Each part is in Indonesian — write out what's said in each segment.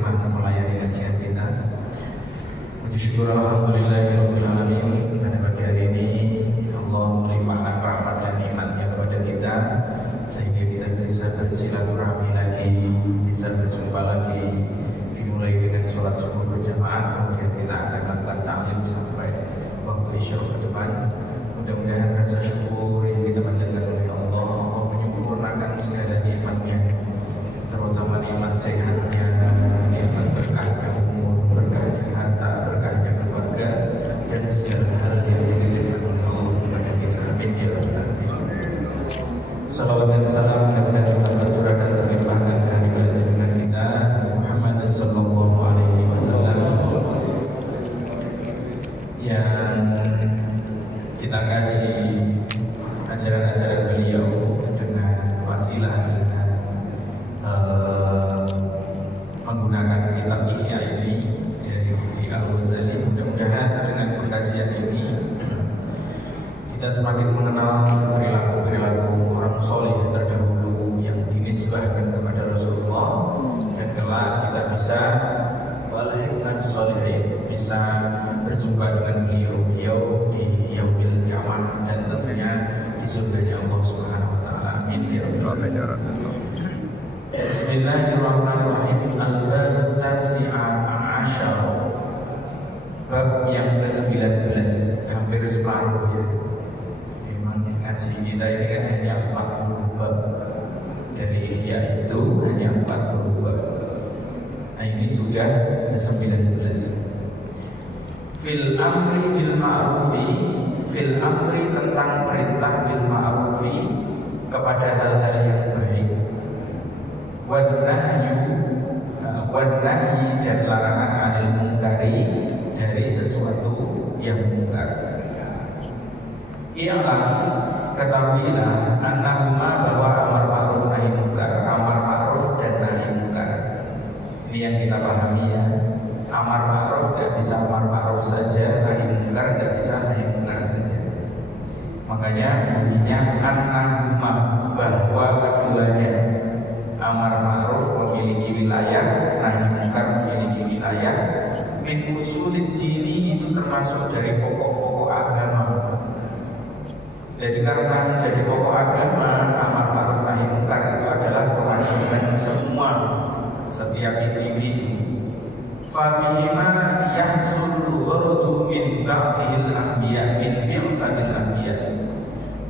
berkhidmat melayani kajian kita. Puji syukur alhamdulillahirabbil alamin. Pada pagi hari ini Allah melimpahkan rahmat dan nikmatnya kepada kita sehingga kita bisa bersilaturahmi lagi, bisa berjumpa lagi, dimulai dengan sholat subuh berjamaah, kemudian kita akan melakukan ta'lim sampai waktu isya ke depan. Mudah-mudahan rasa syukur yang kita panjatkan oleh Allah menyempurnakan segala nikmatnya, terutama nikmat sehatnya, nikmat berkahnya umur, berkahnya harta, berkahnya keluarga, dan segala hal yang dititipkan oleh Allah kepada kita. Amin ya rabbal alamin. Salawat dan salam mudah-mudahan tetap tercurahkan terlimpahkan ke hari junjungan kita Muhammad sallallahu alaihi wasallam yang kita kaji ajaran-ajaran beliau dengan wasilah dengan menggunakan kitab Ihya ini dari Al-Ghazali. Mudah-mudahan dengan pengkajian ini kita semakin mengenal perilaku-perilaku orang soleh yang terdahulu yang dinisbahkan kepada Rasulullah, dan kelak kita bisa walhikman solihin, bisa berjumpa dengan beliau di yaumil qiyamah dan tentunya di surganya Allah Subhanahu wa taala. Amin ya rabbal alamin. Bismillahirrahmanirrahim. Al-bab tasi'a asyara. Bab yang ke-19, hampir separuh ya. Memang ngaji kita ini kan hanya 40 bab. Dari Ihya itu hanya 40 bab. Nah, ini sudah ke-19. Fil amri bil ma'rufi, fil amri tentang perintah bil ma'rufi kepada hal-hal yang baik, wan nahyi dan larangan anil munkari dari sesuatu yang mungkar. I'lam, ketahuilah annahuma bahwa amar ma'ruf nahi munkar, amar ma'ruf dan nahi munkar. Ini yang kita pahami ya. Amar ma'ruf tidak bisa amar ma'ruf saja, nahi munkar tidak bisa nahi munkar saja. Makanya bunyinya annahuma, bahwa keduanya, amar ma'ruf memiliki wilayah, nahi munkar memiliki wilayah. Min usulid dini, itu termasuk dari pokok-pokok agama. Jadi karena menjadi pokok agama, amar ma'ruf nahi munkar itu adalah kewajiban semua setiap individu. Fabihima yahsul ghurdu min ba'dil anbiya, min bi'tsatil anbiya.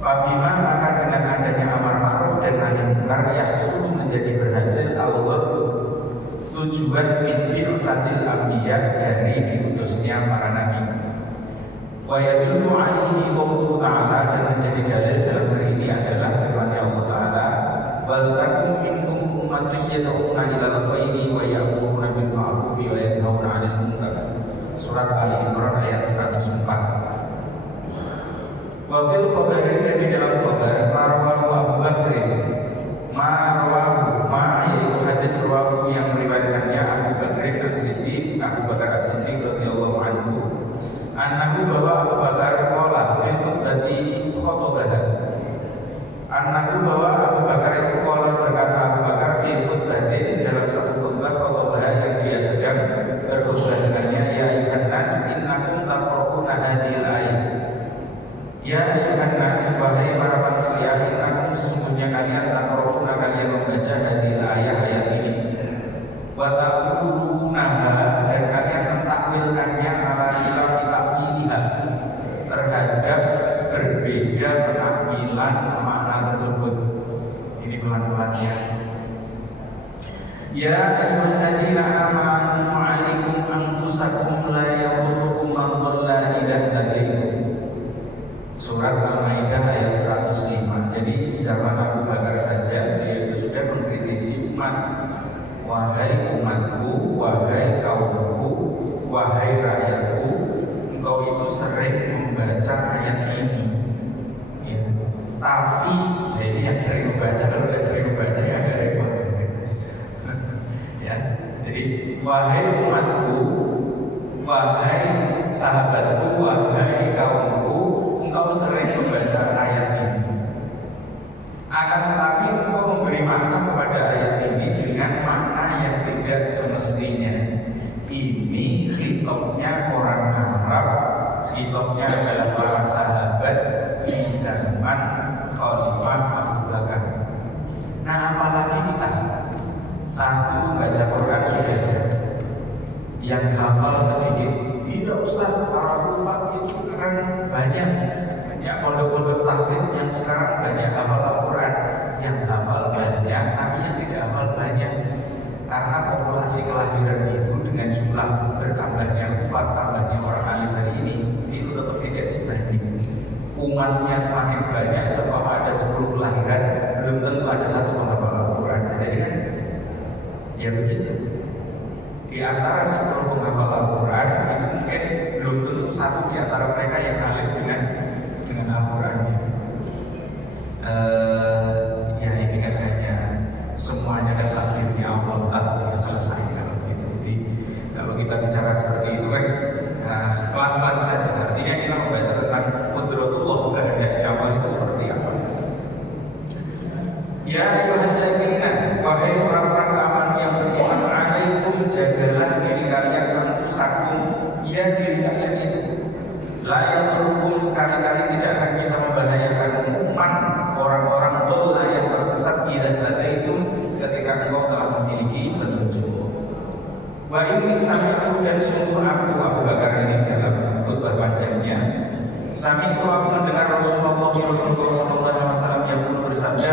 Fabihima, maka dengan adanya amar ma'ruf dan nahi munkar, yahsul menjadi berhasil al-ghurdu, tujuan min bi'tsatil anbiya, dari diutusnya para nabi. Wa yadullu alaihi qauluhu ta'ala, dan menjadi dalil dalam hal ini adalah firman Allah Ta'ala, wal takum minkum ummatun yad'una ilal khairi wa ya'muruna bil ma'rufi wa yanhauna 'anil munkar. Surat Ali Imran ayat 104. Wa fil khabari, dan di dalam khabar, marwahu Abu Bakr, yaitu hadis rawi yang meriwayatkannya Abu Bakr As-Siddiq, Abu Bakar As-Siddiq radhiyallahu anhu, annahu, bahwa Abu Bakar qala fi khutbati khutbah, annahu, bahwa Abu Bakar itu qala, berkata Abu Bakar fi khutbatin, dalam satu khutbah khutbah yang dia sedang berkhutbah dengannya, ya ayuhan nas innakum taqra'una hadhil ayat. Ya ayuhan nas, wahai para manusia, innakum, sesungguhnya kalian taqra'una, kalian membaca hadhil ayat ini, wa taqulunaha, dan kalian mentakwilkannya ala khilafi ta'wiliha, terhadap berbeda penakwilan makna tersebut. Ini pelan-pelannya. Ya ayyuhalladzina amanu 'alaikum anfusakum la yadurrukum man dhalla idza hadaitum. Surat Al-Maidah ayat 105. Jadi zaman Abu Bakar saja beliau itu sudah mengkritisi umat. Wahai umatku, wahai kaumku, wahai rakyatku, engkau itu sering membaca ayat ini ya. Tapi ini yang sering membaca, kalau tidak sering membaca ya agak repot ya. Jadi wahai umatku, wahai sahabatku, wahai kaumku, engkau sering membaca ayat ini. Akan tetapi engkau memberi makna kepada ayat ini dengan makna yang tidak semestinya. Ini khitabnya orang Arab, khitabnya adalah para sahabat di zaman Khalifah Abu Bakar. Nah, apalagi kita satu baca Quran sudah jadi, yang hafal sedikit. Tidak Ustaz, para hufaz itu sekarang banyak pondok-pondok tahfidz yang sekarang banyak hafal Al-Quran. Yang hafal banyak, tapi yang tidak hafal banyak. Karena populasi kelahiran itu dengan jumlah bertambahnya hufaz, tambahnya orang alim hari ini, itu tetap tidak sebanding. Umatnya semakin banyak, sebab ada 10 kelahiran, belum tentu ada satu penghafal Al-Quran. Jadi kan, ya begitu. Di antara 10 penghafal Al-Quran itu mungkin belum tentu satu di antara mereka yang alim dengan Al-Qurannya. Ya ini kan hanya semuanya kan takdirnya Allah, takdirnya selesai kalau begitu. Jadi kalau kita bicara seperti itu kan pelan-pelan saja. Artinya kita membaca tentang qudratullah, kehendaknya Allah itu seperti apa. Ya ayyuhalladzina, wahai orang-orang aman yang beriman, alaikum jagalah diri kalian, anfusakum, ya diri kalian itu. La yadurukum, sekali-kali tidak akan bisa membahayakan umat orang-orang dola yang tersesat idza hadaitum, ketika engkau telah memiliki petunjuk. Wa inni sami'tu, dan sungguh aku Abu Bakar ini dalam khutbah panjangnya, sami'tu, aku mendengar Rasulullah sallallahu alaihi wasallam yang bersabda,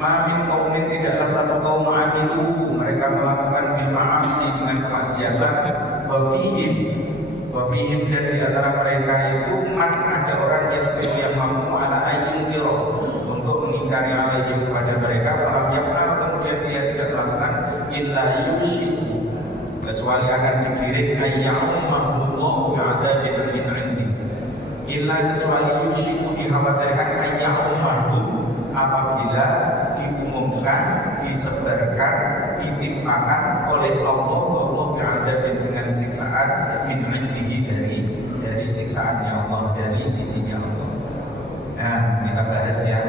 ma min qaumin tidaklah satu kaum amilu, mereka melakukan bil ma'asi, dengan kemaksiatan, wa fihim, dan di antara mereka itu man, ada orang yang mampu ala ayyin tiroh, untuk mengingkari alaihi kepada mereka, falam yaf'al, kemudian dia tidak melakukan, illa yushiku, kecuali akan digiring ayya'ummahullahu bi'adabin min 'indi, illa kecuali yushiku, dikhawatirkan ayya'ummahu, apabila diumumkan, disebarkan, ditimpakan oleh Allah bi'adzabin, dengan siksaan min 'indihi, dari siksaannya Allah, dari sisinya Allah. Nah, kita bahas ya.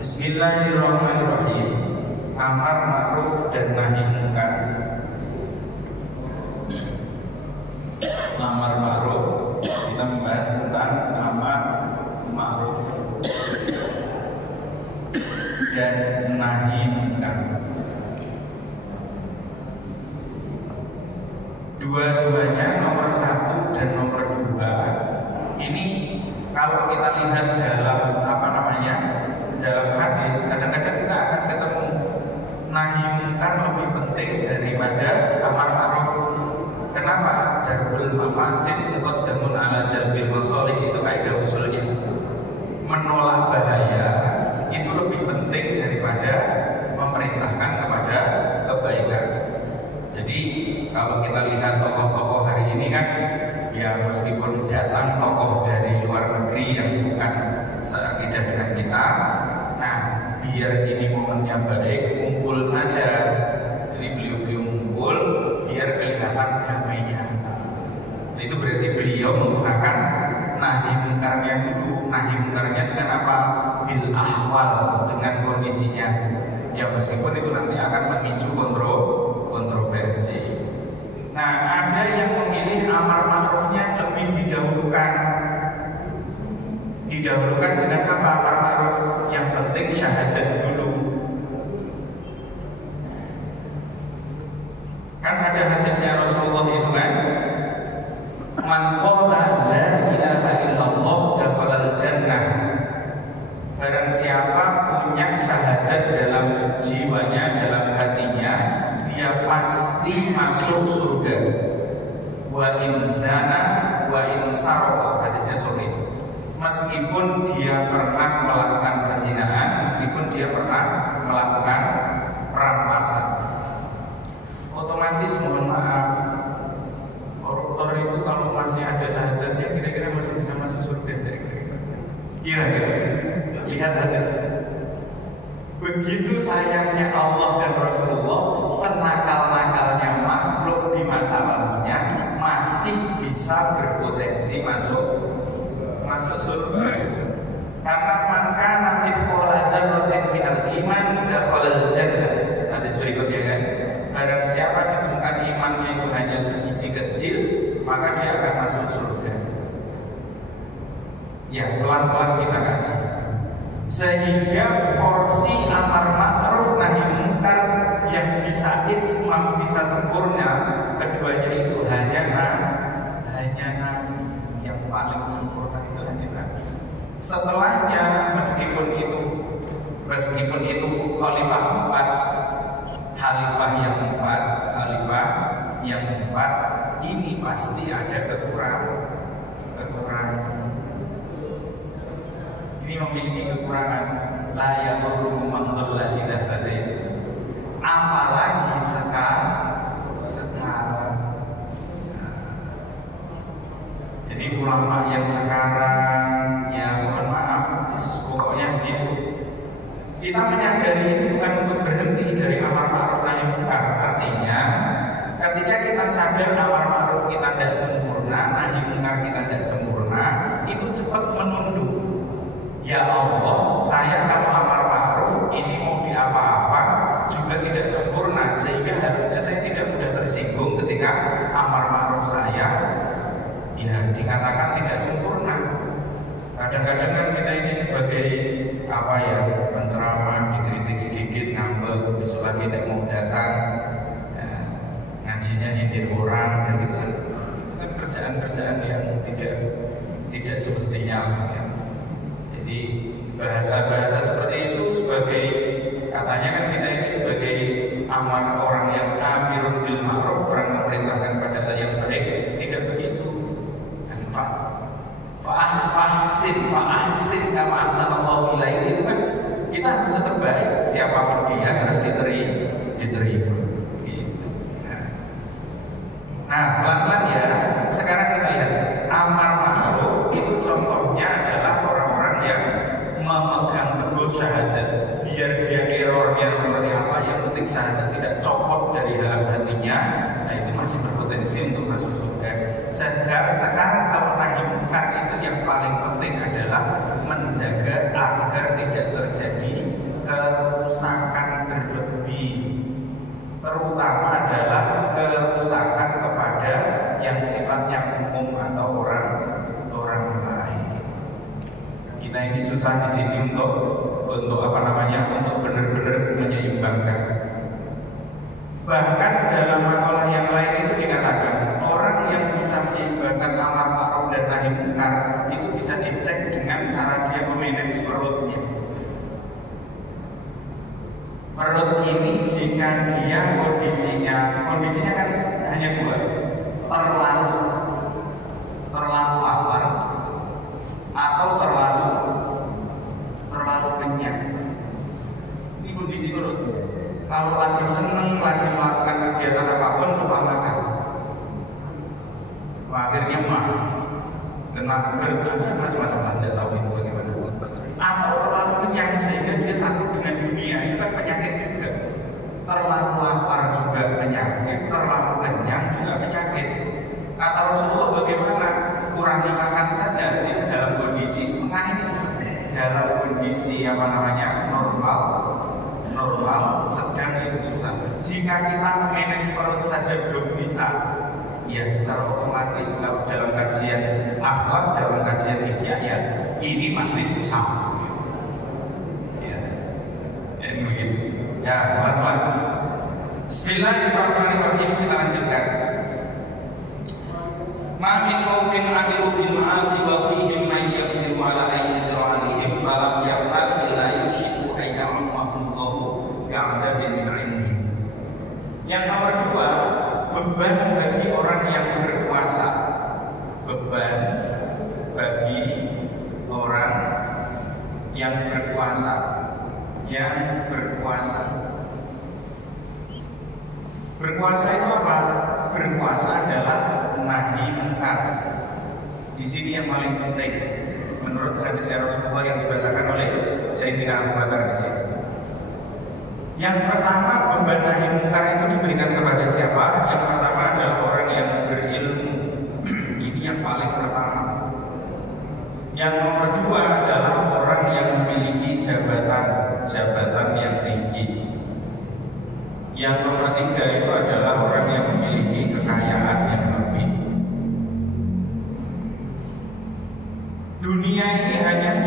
Bismillahirrahmanirrahim. Amar ma'ruf dan nahi munkar. Amar ma'ruf, kita membahas tentang amar ma'ruf dan nahi munkar. Dua-duanya nomor 1 dan nomor 2 ini kalau kita lihat dalam dalam hadis, kadang-kadang kita akan ketemu nahi munkar lebih penting daripada amar ma'ruf. Kenapa? Darbul mafasid muqaddamun ala jalbil masalih, itu kaidah usulnya. Menolak bahaya itu lebih penting daripada memerintahkan kepada kebaikan. Jadi kalau kita lihat tokoh-tokoh hari ini kan, ya meskipun datang tokoh dari luar negeri yang bukan seakidah dengan kita, nah biar ini momennya baik, kumpul saja. Jadi beliau ngumpul biar kelihatan damainya. Itu berarti beliau menggunakan nahi munkarnya dulu. Nahi munkarnya dengan apa? Bil ahwal, dengan kondisinya. Ya meskipun itu nanti akan memicu kontroversi. Nah, ada yang memilih amar ma'rufnya lebih didahulukan. Didahulukan dengan apa amar ma'ruf? Yang penting syahadat dulu. Kan ada hadisnya Rasulullah itu kan, man qala la ilaha illallah dakhalal jannah. Barang siapa punya syahadat dalam jiwanya, dalam hatinya, dia pasti masuk surga. Wa in zana wa in sarqa, hadisnya sahih. Meskipun dia pernah melakukan perzinahan, meskipun dia pernah melakukan perampasan, otomatis mohon maaf, koruptor itu kalau masih ada syahadatnya kira-kira masih bisa masuk surga. Kira-kira lihat hadis. Begitu sayangnya Allah dan Rasulullah, senakal-nakalnya makhluk di masa lalunya masih bisa berpotensi masuk surga. Karena man kana mithqala dzarratin minal iman dakhalal jannah. Hadis berikutnya kan, barang siapa ditemukan imannya itu hanya sebiji kecil, maka dia akan masuk surga. Ya, pelan-pelan kita kaji. Sehingga porsi amar ma'ruf nahi munkar yang bisa itsmam, bisa sempurna, keduanya itu hanya Nabi. Yang paling sempurna itu hanya Nabi. Setelahnya meskipun itu khalifah yang empat ini pasti ada kekurangan. Ini memiliki kekurangan. La yamurru man dhalla idza tadait. Apalagi sekarang. Jadi ulama yang sekarang, ya mohon maaf, pokoknya begitu. Kita menyadari ini bukan untuk berhenti dari amar ma'ruf nahi munkar. Artinya, ketika kita sadar amar ma'ruf kita tidak sempurna, nahi munkar kita tidak sempurna, itu cepat menunduk. Ya Allah, saya kalau amar ma'ruf ini mau diapa-apa juga tidak sempurna, sehingga harusnya saya tidak mudah tersinggung ketika amar ma'ruf saya ya dikatakan tidak sempurna. Kadang-kadang kan kita ini sebagai penceramah, dikritik sedikit ngambek, besok lagi tidak mau datang, ya, ngajinya nyindir orang, dan gitu kan. Itu kan kerjaan-kerjaan yang tidak semestinya, ya. Jadi bahasa-bahasa seperti itu sebagai, katanya kan kita ini sebagai amar orang yang amirun bil ma'ruf, orang memerintahkan pada hal yang baik, tidak begitu. Fa'ahsin kama ahsanallahu ilaik, itu kan kita harus tetap baik, siapapun dia harus diterima. Gitu. Nah, pelan-pelan ya. Sekarang kita lihat amar ma'ruf itu contohnya adalah orang-orang yang memegang teguh syahadat. Biar dia errornya seperti apa, yang penting syahadat tidak copot dari dalam hatinya. Nah, itu masih berpotensi untuk masuk surga. Sekarang kalau nahi munkar itu yang paling penting adalah menjaga agar tidak terjadi kerusakan berlebih, terutama adalah kerusakan kepada yang sifatnya umum atau orang lain. Kita ini susah di sini untuk benar-benar menyeimbangkan. Bahkan dalam makalah yang lain itu dikatakan orang yang bisa menyeimbangkan amar ma'ruf dan nahi munkar itu bisa dicek dengan cara dia memanage perutnya. Perut ini jika dia kondisinya kan hanya dua, terlalu lapar atau terlalu kenyang. Ini kondisi perut. Kalau lagi seneng, lagi melakukan kegiatan apapun, lupa makan. Akhirnya kena gerda, macam-macam lah, tidak tahu itu bagaimana. Atau terlalu kenyang sehingga dia takut dengan dunia, itu kan penyakit juga. Terlalu lapar juga penyakit, terlalu kenyang juga penyakit. Kata Rasulullah bagaimana? Kurangi makan saja, tidak dalam kondisi setengah ini susah. Dalam kondisi normal, sedang itu susah. Jika kita manage perut saja belum bisa, ya secara otomatis kalau dalam kajian akhlak, dalam kajian ihya, ya ini pasti susah. Ya, ini begitu. Ya, pelan-pelan. Bismillahirrahmanirrahim, kita lanjutkan. Ma min qaumin amilu bil ma'asi wa fihim man yaqdiru ala ayyati alaihim falam yaf'al illa yushiku ayyamahumullahu bi'adzabin min 'indihi. Yang nomor dua, beban bagi orang yang berkuasa. Beban bagi orang yang berkuasa. Berkuasa itu apa? Berkuasa adalah nahi munkar. Di sini yang paling penting menurut hadis Rasulullah yang dibacakan oleh Sayyidina Abu Bakar di sini. Yang pertama, beban nahi munkar itu diberikan kepada siapa? Yang pertama adalah orang yang berilmu. Ini yang paling pertama. Yang nomor dua adalah orang yang memiliki jabatan yang tinggi. Yang nomor tiga itu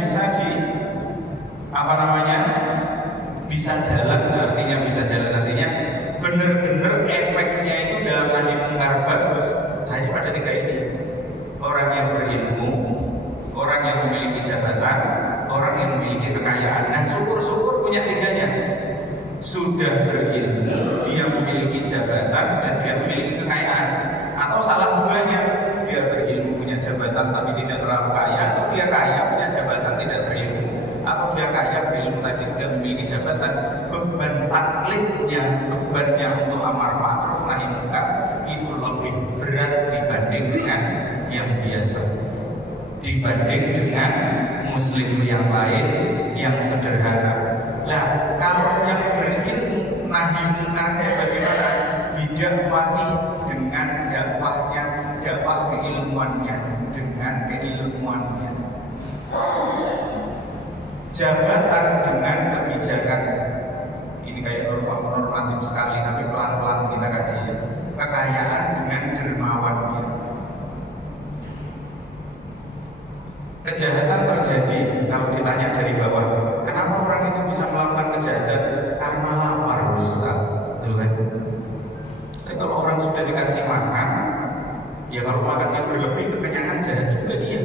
bisa bisa jalan, artinya benar-benar efeknya itu dalam nahi mungkar bagus hanya pada tiga ini: orang yang berilmu, orang yang memiliki jabatan, orang yang memiliki kekayaan. Nah, syukur-syukur punya tiganya. Sudah berilmu, dia memiliki jabatan dan dia memiliki kekayaan. Atau salah duanya, dia berilmu punya jabatan tapi tidak terlalu kaya, atau dia kaya punya jabatan tidak berilmu, atau dia kaya berilmu tadi tidak memiliki jabatan. Beban taklifnya, bebannya untuk amar ma'ruf nahi munkar itu lebih berat dibanding dengan yang biasa, dibanding dengan muslim yang lain yang sederhana. Nah, kalau yang berilmu nahi munkarnya bagaimana? Didakwati dengan dakwahnya, dakwah keilmuannya, dengan keilmuannya. Jabatan dengan kebijakan. Ini kayak normatif sekali, tapi pelan-pelan kita kaji. Kekayaan dengan dermawannya. Kejahatan terjadi kalau ditanya dari bawah. Kenapa orang itu bisa melakukan kejahatan? Karena lapar, Ustaz. Betul kan? Tapi kalau orang sudah dikasih makan, ya kalau makannya berlebih, kekenyangan jahat juga dia.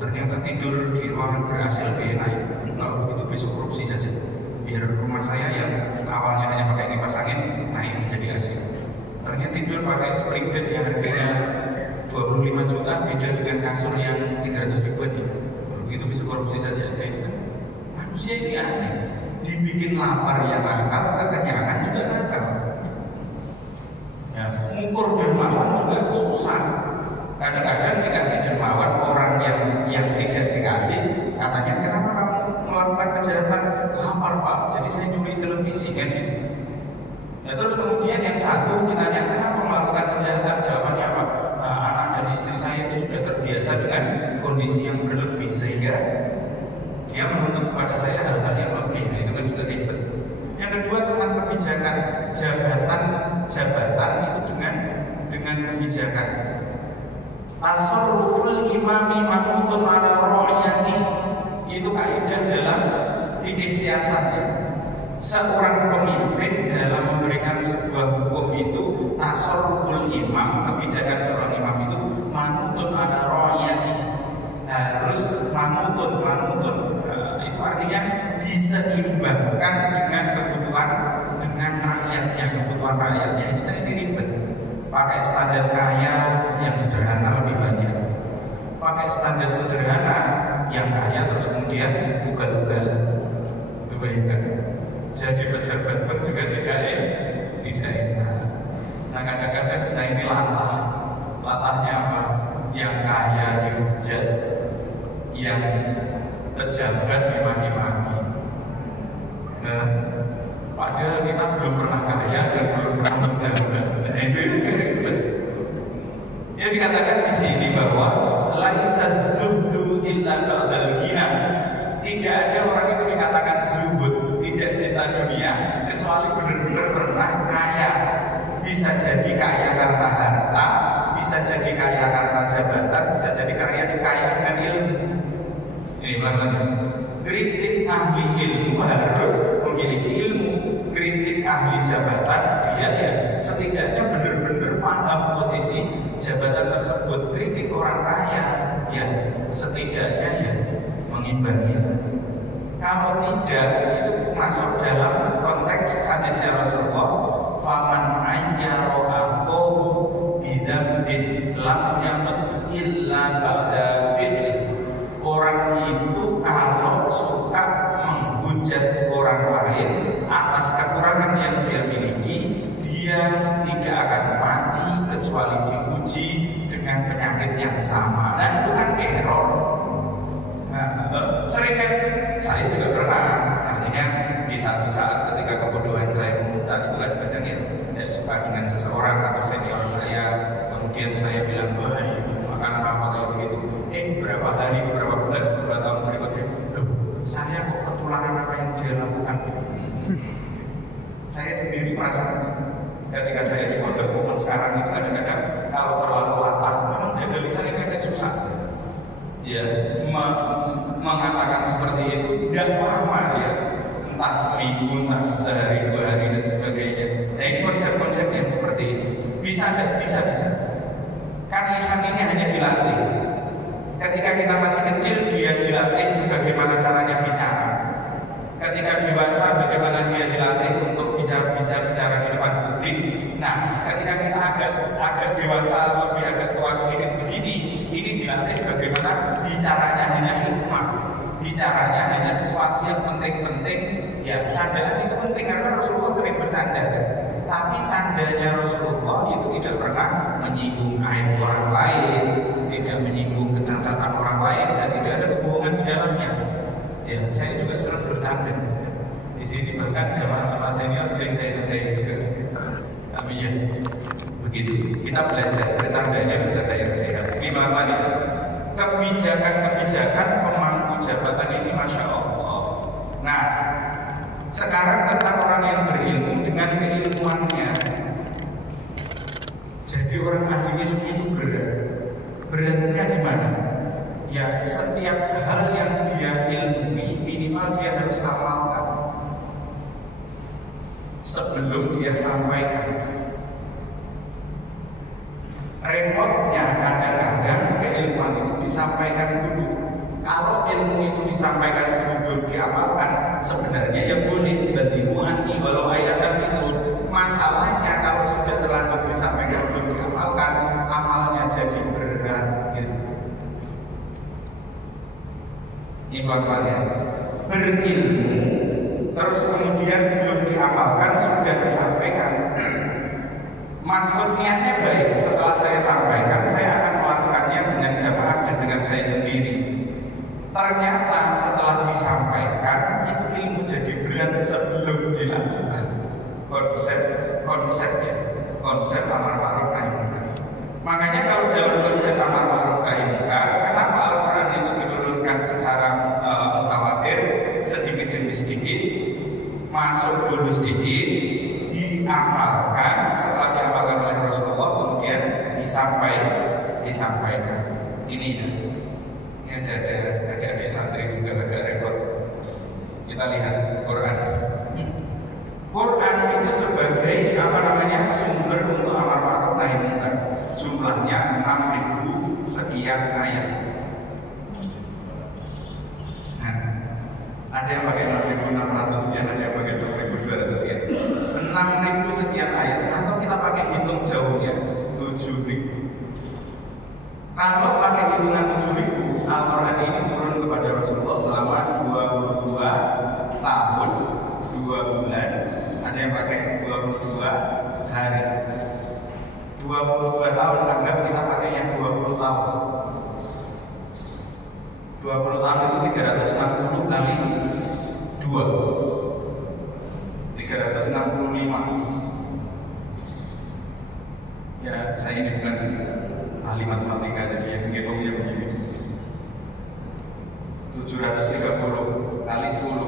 Ternyata tidur di ruangan ber-AC lebih enak ya. Kalau begitu besok korupsi saja. Biar rumah saya yang awalnya hanya pakai kipas angin naik menjadi AC. Ternyata tidur pakai spring bed yang harganya 25 juta beda dengan kasur yang 300 ribuan ya. Kalau begitu bisa korupsi saja. Nah, itu kan manusia ini aneh. Dibikin lapar ya nakal, kekenyangan juga nakal. Ya, mengukur dermawan juga susah. Kadang-kadang dikasih dermawan orang yang tidak dikasih, katanya kenapa kamu melakukan kejahatan? Lapar Pak, jadi saya nyuri televisi kan. Ya, terus kemudian yang satu ditanya kenapa melakukan kejahatan? Jawabannya apa? Nah, anak dan istri saya itu sudah terbiasa dengan kondisi yang berlebih sehingga dia menuntut kepada saya hal-hal yang lebih. Nah, itu kan juga ribet. Yang kedua tentang kebijakan, jabatan itu dengan kebijakan. Tasarruful imami manutun ala ra'yati, itu kaidah dalam fikih siasat ya. Seorang pemimpin dalam memberikan sebuah hukum itu, tasarruful imam, kebijakan seorang imam itu manutun ala ra'yati, harus manutun. Itu artinya diseimbangkan dengan kebutuhan rakyatnya. Ini tadi ribet. Pakai standar kaya yang sederhana lebih banyak, pakai standar sederhana yang kaya terus kemudian ugal-ugalan. Bayangkan, jadi pejabat pun juga tidak enak. Nah, kadang-kadang kita ini latahnya apa? Yang kaya dihujat, yang pejabat dimaki-maki. Nah, padahal kita belum pernah kaya dan belum pernah menjabat. Nah, itu ribet. Ya, dikatakan di sini bahwa laisaz zuhdu illa ba'dal ghina. Tidak ada orang itu dikatakan zuhud, tidak cinta dunia, kecuali benar-benar pernah kaya. Bisa jadi kaya karena harta, bisa jadi kaya karena jabatan, bisa jadi kaya dengan ilmu. Ini mana? Kritik ahli ilmu harus memiliki ilmu. Kritik ahli jabatan, dia ya setidaknya benar-benar paham posisi jabatan tersebut. Kritik orang kaya, ya setidaknya ya mengimbangi. Kalau tidak, itu masuk dalam konteks hadisnya Rasulullah. Faman ayyaro akhohu bidambin lam yamut illa ba'da fi'li. Orang itu kalau suka menghujat orang lain atas kekurangan yang dia miliki, dia tidak akan mati kecuali diuji dengan penyakit yang sama. Nah, itu kan error. Nah, sering kan saya juga pernah, artinya di satu saat ketika kebodohan saya memuncak itu kadang-kadang ya suka dengan seseorang atau senior saya, kemudian saya bilang wah itu makanan apa kayak begitu. Beberapa hari, beberapa bulan, beberapa tahun berikutnya, loh, saya kok ketularan apa yang dia lakukan? Saya sendiri merasa ketika saya di pondok umum sekarang itu kadang-kadang kalau terlalu latah, memang jaga lisan itu agak susah. Ya, mengatakan seperti itu tidak lama ya, entah seminggu, entah sehari, 2 hari dan sebagainya. Nah ini konsep-konsep yang seperti ini bisa nggak? Bisa. Kan lisan ini hanya dilatih. Ketika kita masih kecil dia dilatih bagaimana caranya bicara. Ketika dewasa bagaimana dia dilatih untuk bicara di depan publik. Nah, ketika kita agak dewasa, lebih agak tua sedikit begini, ini dilatih bagaimana bicaranya hanya hikmah. Bicaranya hanya sesuatu yang penting-penting. Ya, candaan itu penting karena Rasulullah sering bercanda kan. Tapi candanya Rasulullah itu tidak pernah menyinggung aib orang lain, tidak menyinggung kecacatan orang lain, dan tidak ada kebohongan di dalamnya. Ya, saya juga sering bercanda. Di sini bahkan jamaah-jamaah senior sering saya candai juga. Tapi ya, begitu. Kita belajar bercanda yang sehat. Gimana nih? Kebijakan pemangku jabatan ini, masya Allah. Nah, sekarang tentang orang yang berilmu dengan keilmuannya. Jadi orang ahli ilmu itu berat. Beratnya di mana? Ya, setiap hal yang dia ilmui minimal dia harus amalkan sebelum dia sampaikan. Repotnya kadang-kadang keilmuan itu disampaikan dulu. Kalau ilmu itu disampaikan dulu belum diamalkan, sebenarnya ya boleh balighu anni walau ayatan itu. Masalahnya kalau sudah terlanjur disampaikan belum diamalkan, amalnya jadi berat gitu. Ibaratnya berilmu terus kemudian belum diamalkan sudah disampaikan. Maksud niatnya baik, setelah saya sampaikan saya akan melakukannya dengan jamaah dan dengan saya sendiri. Ternyata setelah disampaikan itu ilmu jadi berat sebelum dilakukan. Konsep amar ma'ruf nahi munkar. Makanya kalau dalam konsep amar ma'ruf nahi munkar, kenapa Al-Quran itu diturunkan secara mutawatir, sedikit demi sedikit, masuk dulu sedikit, diamalkan, setelah diamalkan oleh Rasulullah kemudian disampaikan. Ini ya. Ini ada adik santri juga agak repot. Kita lihat Quran. Quran itu sebagai sumber untuk amar ma'ruf nahi munkar. Jumlahnya 6.000 sekian ayat. Nah, ada yang pakai 6.600 sekian, ada yang pakai 6.200 sekian. 6.000 sekian ayat. Atau kita pakai hitung jauhnya 7.000. Kalau pakai hitungan 7.000, Al-Quran ini turun kepada Rasulullah selama 22 tahun 2 bulan. Ada yang pakai 22 hari. 22 tahun, anggap kita pakai yang 20 tahun. 20 tahun itu 360 kali 2, 365. Ya, saya ini bukan ahli matematika, jadi yang ngitungnya begini. 730 kali 10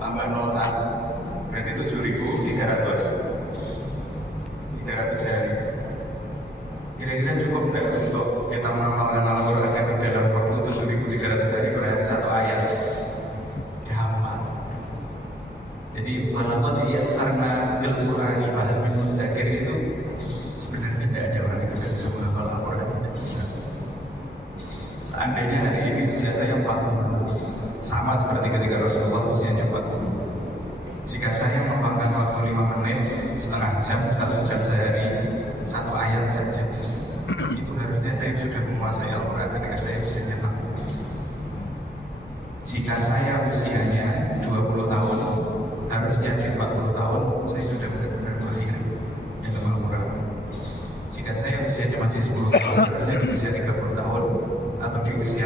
tambah 01 berarti 7.300 hari. Kira-kira cukup nggak untuk kita mengamalkan Al-Quran itu dalam waktu 7.300 hari berarti satu ayat dihafal. Jadi walaqad yassarna fil Qur'ani fahal min muddakir itu sebenarnya tidak ada orang itu yang bisa menghafal Al-Quran itu. Seandainya hari ini usia saya 40, sama seperti ketika Rasulullah usianya 40. Jika saya meluangkan waktu 5 menit, setengah jam, 1 jam sehari, 1 ayat saja, itu harusnya saya sudah menguasai Al-Quran ketika saya usianya 60. Jika saya usianya 20 tahun, harusnya di 40 tahun saya sudah benar-benar mahir dalam Al-Quran. Jika saya usianya masih 10 tahun, harusnya di usia 30 tahun atau di usia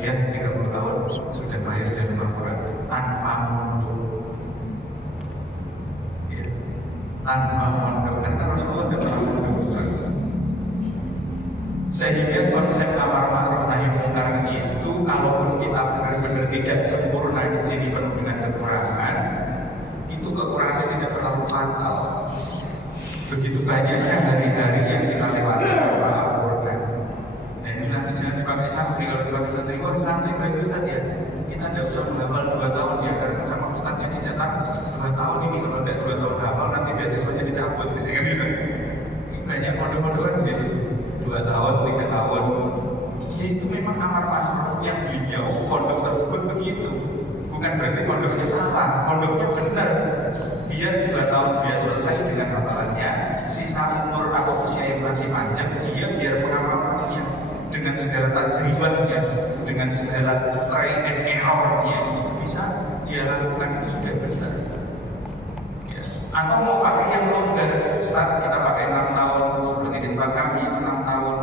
30 tahun sudah mahir dalam Al-Quran tanpa mondok. Ya, tanpa mondok, karena Rasulullah tidak pernah mondok. Sehingga konsep amar ma'ruf nahi munkar itu, kalaupun kita benar-benar tidak sempurna di sini penuh dengan kekurangan, itu kekurangannya tidak terlalu fatal. Begitu banyaknya hari-hari yang kita lewati tanpa Al-Quran. Dan ini nanti jangan dipakai santri. Kalau dipakai santri, wah santri baik Ustaz ya. kita tidak usah menghafal 2 tahun ya, karena sama ustadznya dicetak 2 tahun ini, kalau tidak 2 tahun hafal nanti beasiswanya dicabut, kan gitu. Banyak pondok-pondokan gitu, 2 tahun, 3 tahun. Ya itu memang amar ma'ruf yang beliau pondok tersebut begitu. Bukan berarti pondoknya salah, pondoknya benar. Biar 2 tahun dia selesai dengan hafalannya, sisa umur atau usia yang masih panjang dia biar mengamalkannya dengan segala tajribahnya, dengan segala try and error-nya, itu bisa dia lakukan, itu sudah benar. Ya. Atau mau pakai yang longgar, Ustaz kita pakai 6 tahun seperti di tempat kami itu 6 tahun,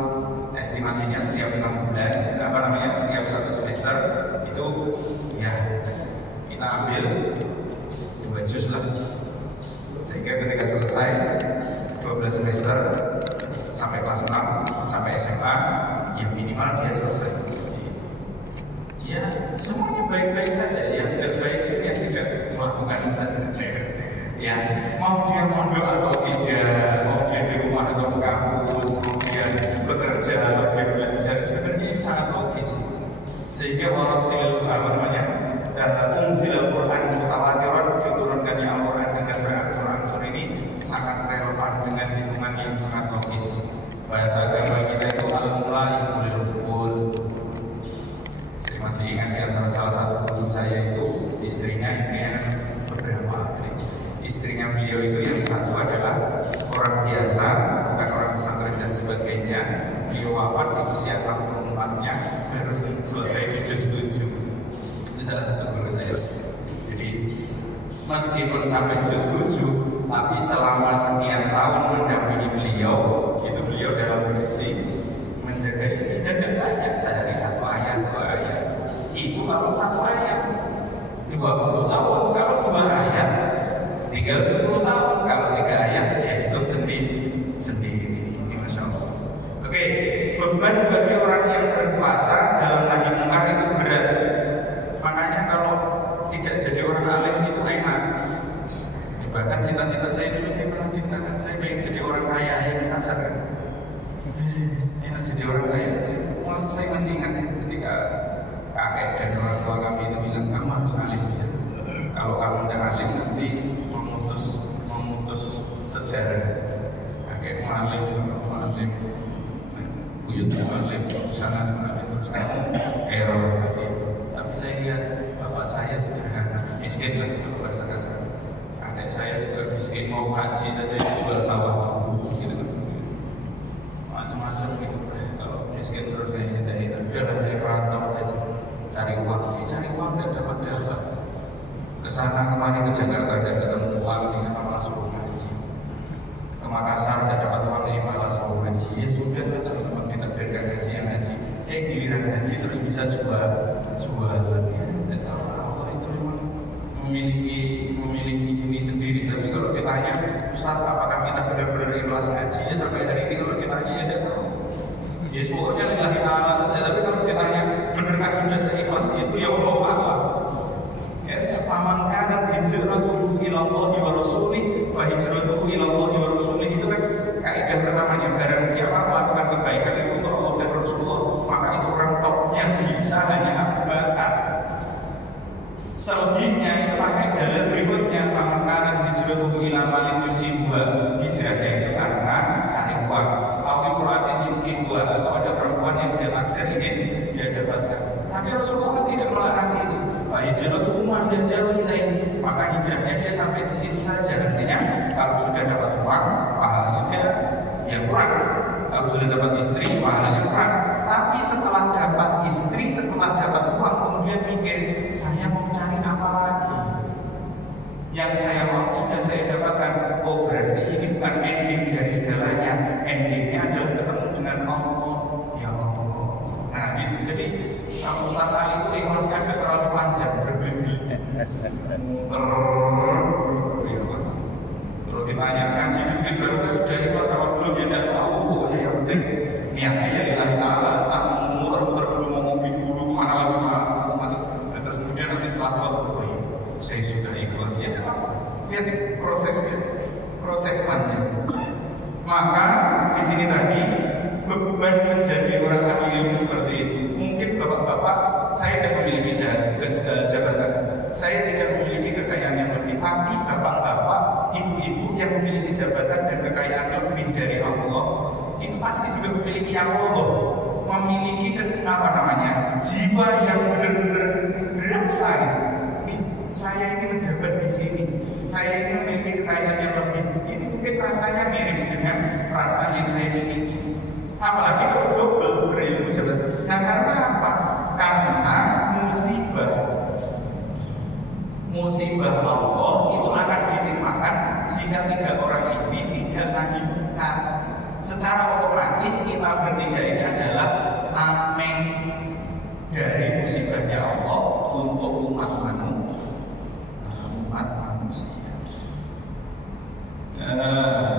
estimasinya setiap 6 bulan, setiap 1 semester itu ya kita ambil 2 juz lah, sehingga ketika selesai 12 semester sampai kelas 6 sampai SMA ya minimal dia selesai. Ya semuanya baik-baik saja, yang tidak baik itu yang tidak melakukan saja. Ya mau dia mondok atau tidak, mau dia di rumah atau di kampus, mau dia bekerja atau dia belajar, sebenarnya ini sangat logis. Sehingga warattil unzilal Quran mutawatiran, diturunkannya Al-Quran dengan beransur-ansur ini sangat relevan dengan hitungan yang sangat logis. Bahasa agama kita itu al-mula yubulil hukul. Saya masih ingat di antara salah satu guru saya itu istrinya beberapa. Istrinya beliau itu yang satu adalah orang biasa, bukan orang pesantren dan sebagainya. Beliau wafat di usia 64-nya, baru selesai di juz 7. Itu salah satu guru saya. Jadi meskipun sampai juz 7, tapi selama sekian tahun mendampingi beliau, itu beliau dalam kondisi menjaga ini, dan tidak banyak, sehari 1 ayat, 2 ayat. Itu kalau 1 ayat 20 tahun, kalau 2 ayat tinggal 10 tahun, kalau 3 ayat ya hitung sendiri. Ini Masya Allah. Oke, beban bagi orang yang berpuasa dalam nahi mungkar itu berat. Makanya kalau tidak jadi orang alim itu enak. Bahkan cita-cita saya dulu, saya pernah ceritakan, saya pengen jadi orang kaya yang disasar. Enak jadi orang kaya. Saya masih ingat ketika kakek dan orang tua kami itu bilang, kamu harus alim ya. Kalau kamu tidak alim nanti memutus sejarah. Kakek alim, buyut alim, sangat alim, terus kamu error lagi. Tapi saya lihat bapak saya sederhana, miskin lah, bahasa kasar. Adik saya juga miskin, mau haji saja jual sawah dulu, gitu kan. Macam-macam gitu. Kalau miskin terus kayaknya tadi, udahlah saya perantau saja, cari uang dan dapat. Kesana kemari ke Jakarta tidak ketemu uang, di sana malah suruh ngaji. Ke Makassar tidak dapat uang, ini malah suruh ngaji. Ya sudah, teman-teman kita berikan ngaji yang ngaji. Giliran ngaji terus bisa jualan. Dan Allah itu memang memiliki ini sendiri. Tapi kalau ditanya, Ustaz apakah kita benar-benar ikhlas ngaji? Ya sampai hari ini kalau ditanya ya tidak tahu. Ya pokoknya lillahi ta'ala saja. Tapi kalau ditanya benar sudah seikhlas itu ya Allah Allah. Faman kana hijratuhu ila Allahi wa rasulih wa hijratuhu ila Allahi wa rasulih, itu kan kaidah pertamanya. Barang siapa melakukan kebaikan itu untuk Allah dan Rasulullah, maka itu orang topnya bisa hanya Abu Bakar. Selebihnya itu pakai dalil berikutnya, faman kana hijratuhu ila malin yusibuha, hijrahnya itu karena cari uang. Atau imra'atin yunkihuha, atau ada perempuan yang dia taksir ingin dia dapatkan. Tapi Rasulullah tidak melaknati itu. Hijratuhu ma yajaru ilaih, maka hijrahnya dia sampai di situ saja. Artinya kalau sudah dapat uang, pahalanya dia ya kurang. Kalau sudah dapat istri, pahalanya kurang. Tapi setelah dapat istri, setelah dapat uang, kemudian mikir, saya mau cari apa lagi? Yang saya mau sudah saya dapatkan. Oh berarti ini bukan ending dari segalanya. Endingnya adalah ketemu dengan Allah. Ya Allah. Nah gitu. Jadi kalau Ustaz Ali itu ikhlasnya agak terlalu panjang, berbelit-belit. Ikhlas. Kalau ditanya ngaji dikit baru sudah ikhlas apa belum, ya tidak tahu. Pokoknya yang penting niatnya ya lillahi ta'ala. Tak muter-muter dulu, mau ngopi dulu, kemana lagi, macam-macam. Dan terus kemudian nanti setelah waktu, saya sudah ikhlas ya. Lihat prosesnya, proses panjang. Maka di sini tadi beban menjadi orang ahli ilmu seperti itu. Mungkin bapak-bapak saya tidak memiliki jabatan, saya tidak memiliki kekayaan yang lebih, tapi bapak-bapak, ibu-ibu yang memiliki jabatan dan kekayaan lebih dari Allah, itu pasti juga memiliki Allah, memiliki jiwa yang benar-benar berasa. Saya ini menjabat di sini, saya ini memiliki kekayaan yang lebih. Ini mungkin rasanya mirip dengan perasaan yang saya miliki. Apalagi kalau double berilmu jabatan. Nah, karena apa? Karena musibah Allah itu akan ditimpakan jika tiga orang ini tidak nahi munkar. Secara otomatis kita bertiga ini adalah tameng dari musibahnya Allah untuk umat manusia.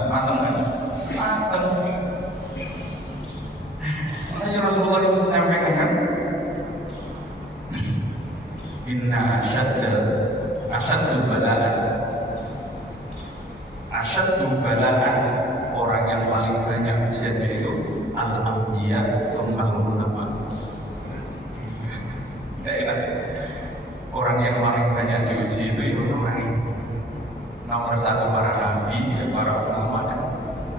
Mateng. Makanya Rasulullah itu menyampaikan kan, inna asyaddu bala'an orang yang paling banyak usianya itu al-anbiya tsumma ulama. Orang yang paling banyak diuji itu ya orang ini. Nomor satu para nabi, ya para ulama dan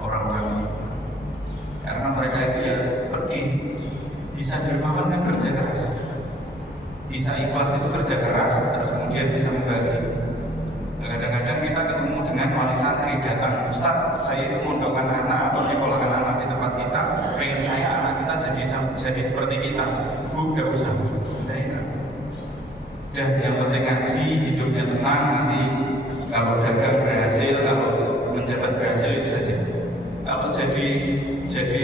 orang-orang ini. Karena mereka itu ya pedih, bisa dermawan dan kerja keras, bisa ikhlas itu kerja keras, terus kemudian bisa membagi. Kadang-kadang kita ketemu dengan wali santri datang, Ustaz, saya itu mondokkan anak atau nyekolahkan anak di tempat kita, pengen saya anak kita jadi seperti kita. Bu, tidak usah, udah yang penting ngaji, hidupnya tenang, nanti kalau dagang berhasil, kalau menjabat berhasil itu saja. Kalau jadi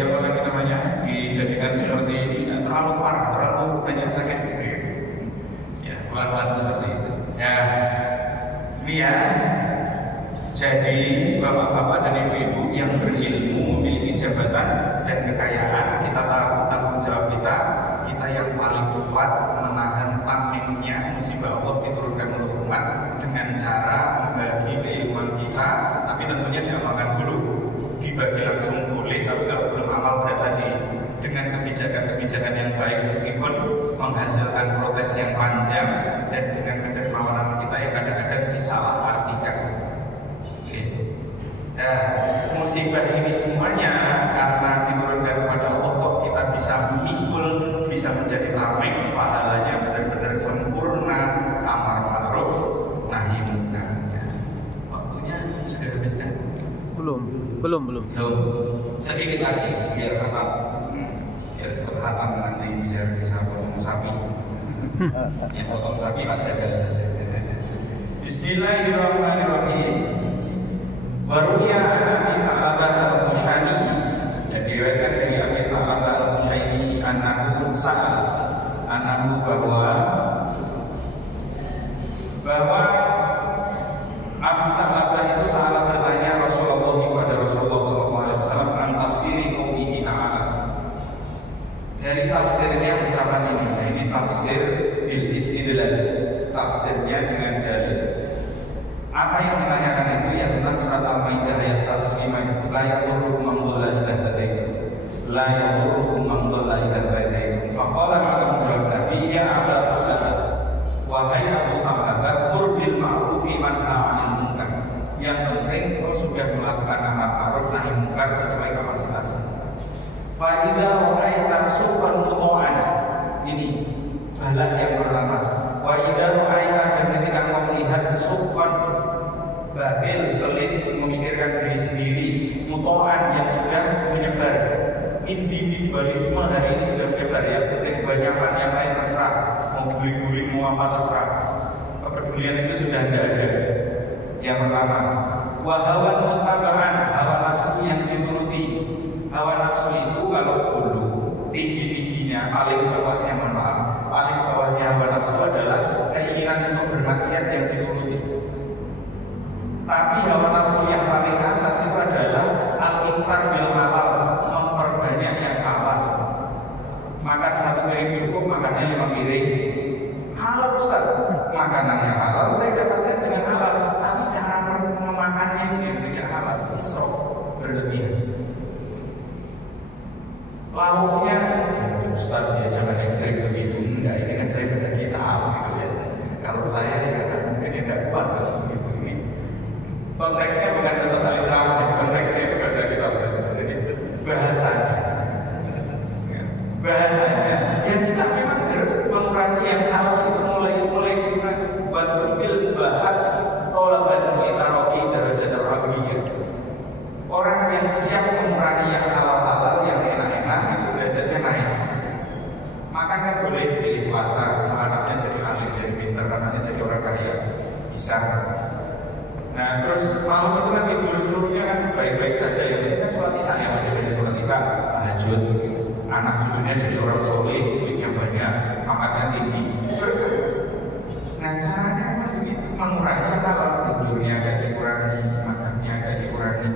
apa lagi namanya, dijadikan seperti ini, terlalu parah, terlalu banyak sakit, ya pelan-pelan seperti itu. Ya, ini ya. Jadi bapak-bapak dan ibu-ibu yang berilmu, memiliki jabatan dan kekayaan, kita tahu tanggung jawab kita yang paling kuat menahan tamengnya musibah Allah diturunkan untuk umat dengan cara membagi keilmuan kita, tapi tentunya diamalkan dulu. Dibagi langsung boleh, tapi kalau belum amal berat tadi dengan kebijakan-kebijakan yang baik meskipun menghasilkan protes yang panjang dan dengan kedermawanan kita yang kadang-kadang disalahartikan. Nah, musibah ini semuanya karena diturunkan kepada Allah kok kita bisa memikul, bisa menjadi tameng, pahalanya benar-benar sempurna, amar ma'ruf nahi munkar. Waktunya sudah habis kan? Belum. Sedikit lagi biar khatam. Biar cepat khatam nanti bisa potong sapi. Ya potong sapi Pak jaga saja. Bismillahirrahmanirrahim. Waruya Abi Sa'labah al-Khushani, dan diriwayatkan dari Abi Sa'labah al-Khushani annahu bahwa Abu Sa'labah itu salah bertanya Rasulullah kepada Rasulullah SAW an tafsiri qoulihi ta'ala, dari tafsirnya ucapan ini. Nah, ini tafsir bil istidlal, tafsirnya dengan dalil. Apa yang ditanyakan itu ya tentang surat Al-Maidah ayat 105, la yadurrukum man dhalla idza hadaytum, la yadurrukum man dhalla idza hadaytum. Faqala Abu jawab Nabi, ya Abu Sa'labah, wahai Abu Sa'labah, mur bil ma'rufi wanha 'anil munkar. Yang penting kau sudah melakukan amar ma'ruf nahi munkar sesuai kapasitasnya. Fa idza ra'aita suqan muta'an, ini balak yang pertama. Wa idza ra'aita, dan ketika kau melihat suqan bakhil, pelit, memikirkan diri sendiri, mutoan yang sudah menyebar, individualisme hari ini sudah menyebar, ya kebanyakan yang lain terserah, mau guling-guling mau apa terserah, kepedulian itu sudah tidak ada. Yang pertama, wahawan mutabaan, hawa nafsu yang dituruti. Hawa nafsu itu kalau dulu tinggi-tingginya, paling bawahnya, paling bawahnya hawa nafsu adalah keinginan untuk bermaksiat yang dituruti. Tapi hawa nafsu yang paling atas itu adalah al-iktsar bil halal, memperbanyak yang halal. Makan satu piring cukup, makannya 5 piring. Halal Ustaz, makanannya halal, saya dapatkan dengan halal. Tapi cara memakannya itu yang tidak halal, israf, berlebihan. Lauknya, Ustaz ya jangan ekstrim begitu. enggak, ini kan saya baca kitab gitu ya. Kalau saya ya kan mungkin tidak kuat kalau begitu. Ini konteksnya bukan Ustaz Ali ceramah, konteksnya itu baca kitab baca. Jadi bahasanya ya kita memang harus mengurangi yang halal itu mulai dikurangi. Buat berkil bahat tolaban litaroki derajat al-abdiyah. Orang yang siap mengurangi yang halal-halal, yang enak-enak itu derajatnya naik. Makanya boleh pilih puasa, anaknya jadi alim, jadi pintar, anaknya jadi orang kaya, bisa. Nah terus malam itu kan tidur seluruhnya kan baik-baik saja. Yang penting kan sholat isya ya, wajib aja sholat isya, tahajud. Anak cucunya jadi orang soleh, duitnya banyak, pangkatnya tinggi. Nah caranya kan begitu, mengurangi halal, tidurnya agak dikurangi, makannya agak dikurangi.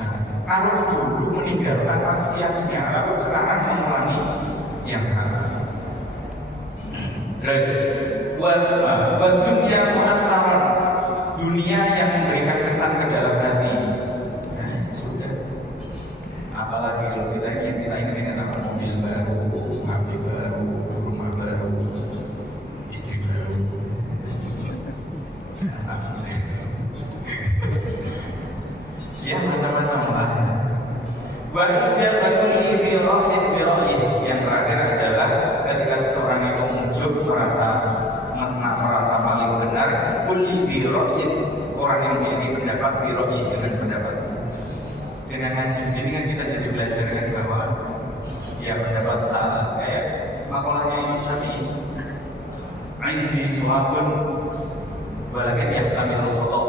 Nah kalau dulu meninggalkan maksiatnya, lalu sekarang mengurangi yang halal. Guys, buat dunia mu'athtaran, dunia yang memberikan kesan ke dalam hati. Nah sudah. Apalagi kalau kita ingat apa, mobil baru, HP baru, rumah baru, istri baru. Ya macam-macam lah. Wa ijabatul lidhi ra'in bi ra'in. Yang terakhir adalah ketika seseorang itu muncul merasa paling benar, kulli bi ra'in, orang yang memiliki pendapat bi ra'in dengan pendapat. Dengan ngaji ini kan kita jadi belajar kan bahwa ya pendapat salah, kayak makalahnya Imam Syafi'i, indi suhabun walakin yahtamilu khata'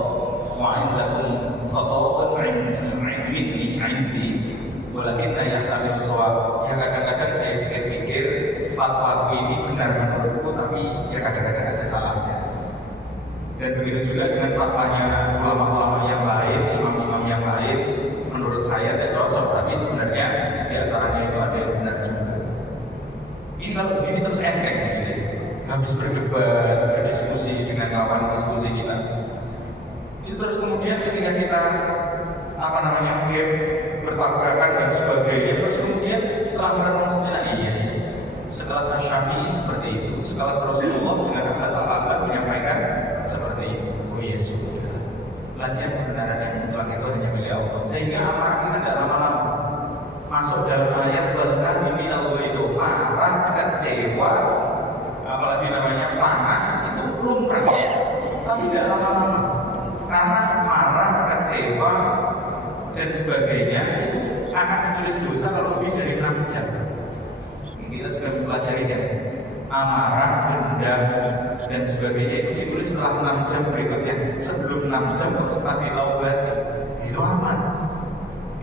wa indakum khata'un indi walakin la yahtamilu shawab. Ya kadang-kadang saya pikir-pikir fatwa ini benar menurutku, tapi ya kadang-kadang ada salahnya. Dan begitu juga dengan fatwanya ulama-ulama yang lain, imam-imam yang lain, menurut saya tidak cocok, tapi sebenarnya di antaranya itu ada yang benar juga. Ini kalau begini terus enteng gitu. Habis berdebat, berdiskusi dengan lawan diskusi kita. Itu terus kemudian ketika kita gap, bertabrakan dan sebagainya, terus kemudian setelah merenung sejenak iya. Sekelas Syafi'i seperti itu, sekelas Rasulullah dengan Abad Sahabat menyampaikan seperti itu. Oh iya sudah. Latihan kebenaran yang mutlak itu hanya milik Allah. Sehingga amarah kita tidak lama-lama masuk dalam ayat berkah diminal itu marah, kecewa, apalagi namanya panas itu lumrah, tapi tidak lama-lama. Karena marah, kecewa dan sebagainya itu akan ditulis dosa kalau lebih dari 6 jam. Kita sudah mempelajari ya, amarah, dendam dan sebagainya itu ditulis setelah 6 jam berikutnya. Sebelum 6 jam kalau sempat ditaubati itu aman.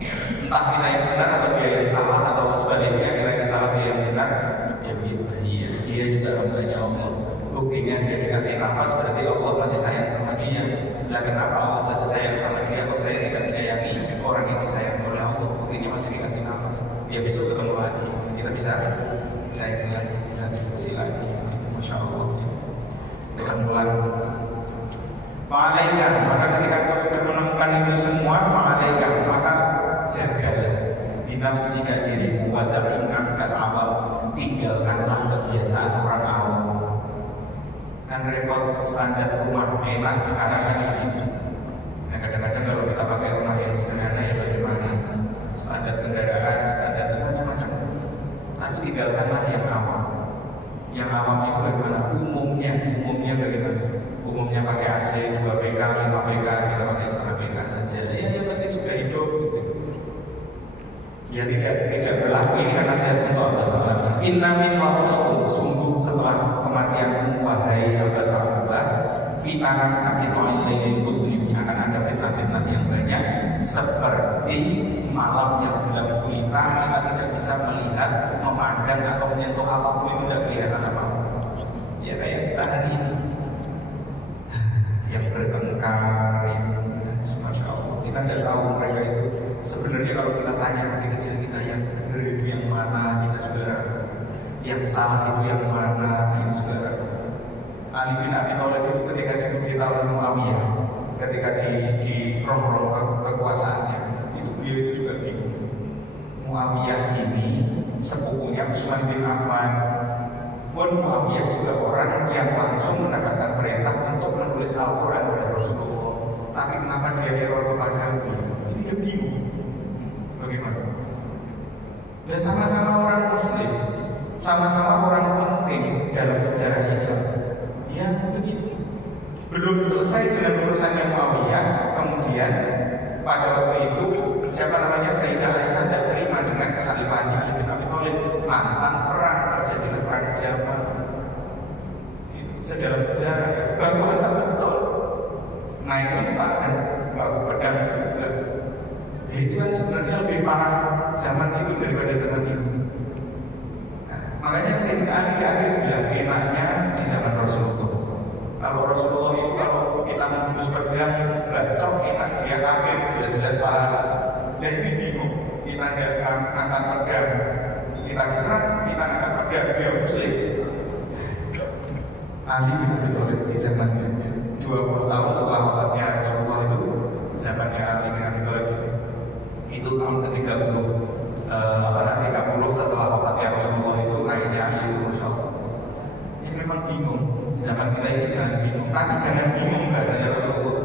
Entah kita yang benar atau dia yang salah, atau sebaliknya kita yang salah dia yang benar, ya begitu. Iya, dia juga hambanya Allah. Buktinya dia dikasih nafas, berarti Allah masih sayang sama dia. Lah kenapa Allah saja sayang sama dia, kok saya tidak menyayangi orang yang disayang oleh Allah? Buktinya masih dikasih nafas. Ya besok ketemu lagi, kita bisa sayang lagi, bisa diskusi lagi. Itu masya Allah. Pelan-pelan. Fa'alaikan, maka ketika kau sudah menemukan itu semua, fa'alaikan, maka jagalah binafsika dirimu wa ta'inkan awal, tinggalkanlah kebiasaan orang awam. Kan repot, standar rumah enak sekarang kan begitu. Nah kadang-kadang kalau kita pakai rumah yang sederhana ya bagaimana, standar kendaraan, standar macam-macam. Tapi tinggalkanlah yang awam. Yang awam itu bagaimana? Umumnya bagaimana? Umumnya pakai AC 2 PK, 5 PK, kita pakai 1 PK saja. Ya yang penting sudah hidup gitu. Ya tidak berlaku, ini kan nasihat untuk Allah SWT. Inna min wara'ikum, sungguh setelah kematianmu wahai Al-Basarabah, fitanan kakitoin lailin mudlim, akan ada fitnah-fitnah yang banyak, seperti malam yang gelap gulita, kita tidak bisa melihat, memandang atau menyentuh apapun, itu tidak kelihatan apa-apa. Ya kayak kita hari ini yang bertengkar, masya Allah, kita tidak tahu mereka itu. Sebenarnya kalau kita tanya hati kecil kita, yang benar itu yang mana, kita juga ragu. Yang salah itu yang mana, itu juga ragu. Ali bin Abi Thalib itu ketika dikudeta oleh Muawiyah, ketika di rongrong kekuasaannya, itu beliau itu juga bingung. Muawiyah ini sepupunya Utsman bin Affan, pun Muawiyah juga orang yang langsung mendapatkan perintah untuk menulis Al-Quran oleh Rasulullah. Tapi kenapa dia error kepadamu? Ini dia bingung. Bagaimana? Ya sama-sama orang Muslim, sama-sama orang penting dalam sejarah Islam. Ya begitu. Belum selesai dengan urusannya Muawiyah, kemudian pada waktu itu siapa namanya Sayyidah Aisyah tidak terima dengan kekhalifahannya Ali bin Abi Thalib. Mantan perang, terjadilah perang Jamal. Sedalam sejarah baku hantam betul, naik lembak dan baku pedang juga. Ya, itu kan sebenarnya lebih parah zaman itu daripada zaman itu. Nah, makanya Sayyidina Ali di akhir bilang enaknya di zaman Rasulullah. Kalau Rasulullah itu kalau kita membungkus pedang, bacok enak, dia kafir, jelas-jelas pahala. Dan ini bingung, kita angkat pedang, kita diserang, kita angkat pedang, dia muslim. Ali bin Abi Thalib di zaman 20 tahun setelah wafatnya Rasulullah itu, zamannya Ali bin Abi Thalib itu tahun ke-30 30 setelah wafatnya Rasulullah itu naiknya Ali itu Masya Allah. Ini memang bingung. Zaman kita ini jangan bingung, tapi jangan bingung bahasanya Rasulullah.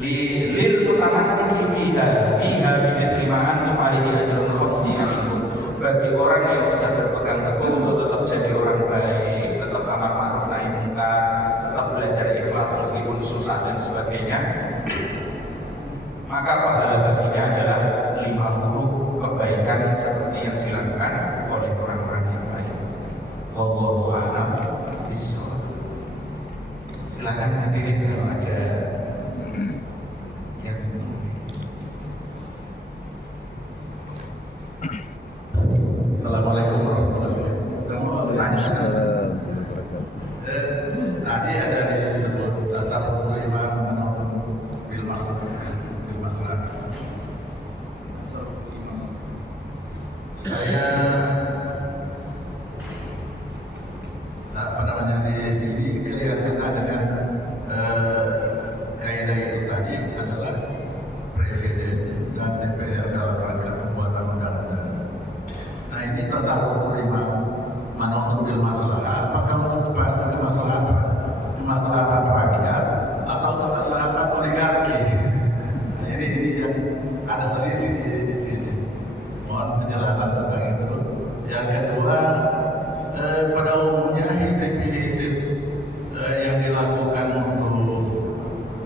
Lil mutamassiki fiha bimithli ma antum alaihi ajrun khamsina minkum. Bagi orang yang bisa berpegang teguh untuk tetap jadi orang baik, tetap amar ma'ruf nahi munkar, tetap belajar ikhlas meskipun susah dan sebagainya, maka pahala baginya adalah 50 kebaikan seperti yang dilakukan oleh orang-orang yang baik. Wallahu a'lam bishawab. Silakan hadirin kalau ada yang Assalamualaikum warahmatullahi wabarakatuh. Tadi ada disebut tasarruf imam menonton bil masalah. Saya di sini kelihatannya dengan kaidah itu tadi adalah presiden dan DPR dalam rangka pembuatan undang-undang. Nah ini tasarruf imam menonton bil masalah, apakah untuk kemaslahatan rakyat atau kemaslahatan oligarki? Ini yang ada selisih di sini. Mohon penjelasan tentang itu. Yang kedua, pada umumnya hisib-hisib yang dilakukan untuk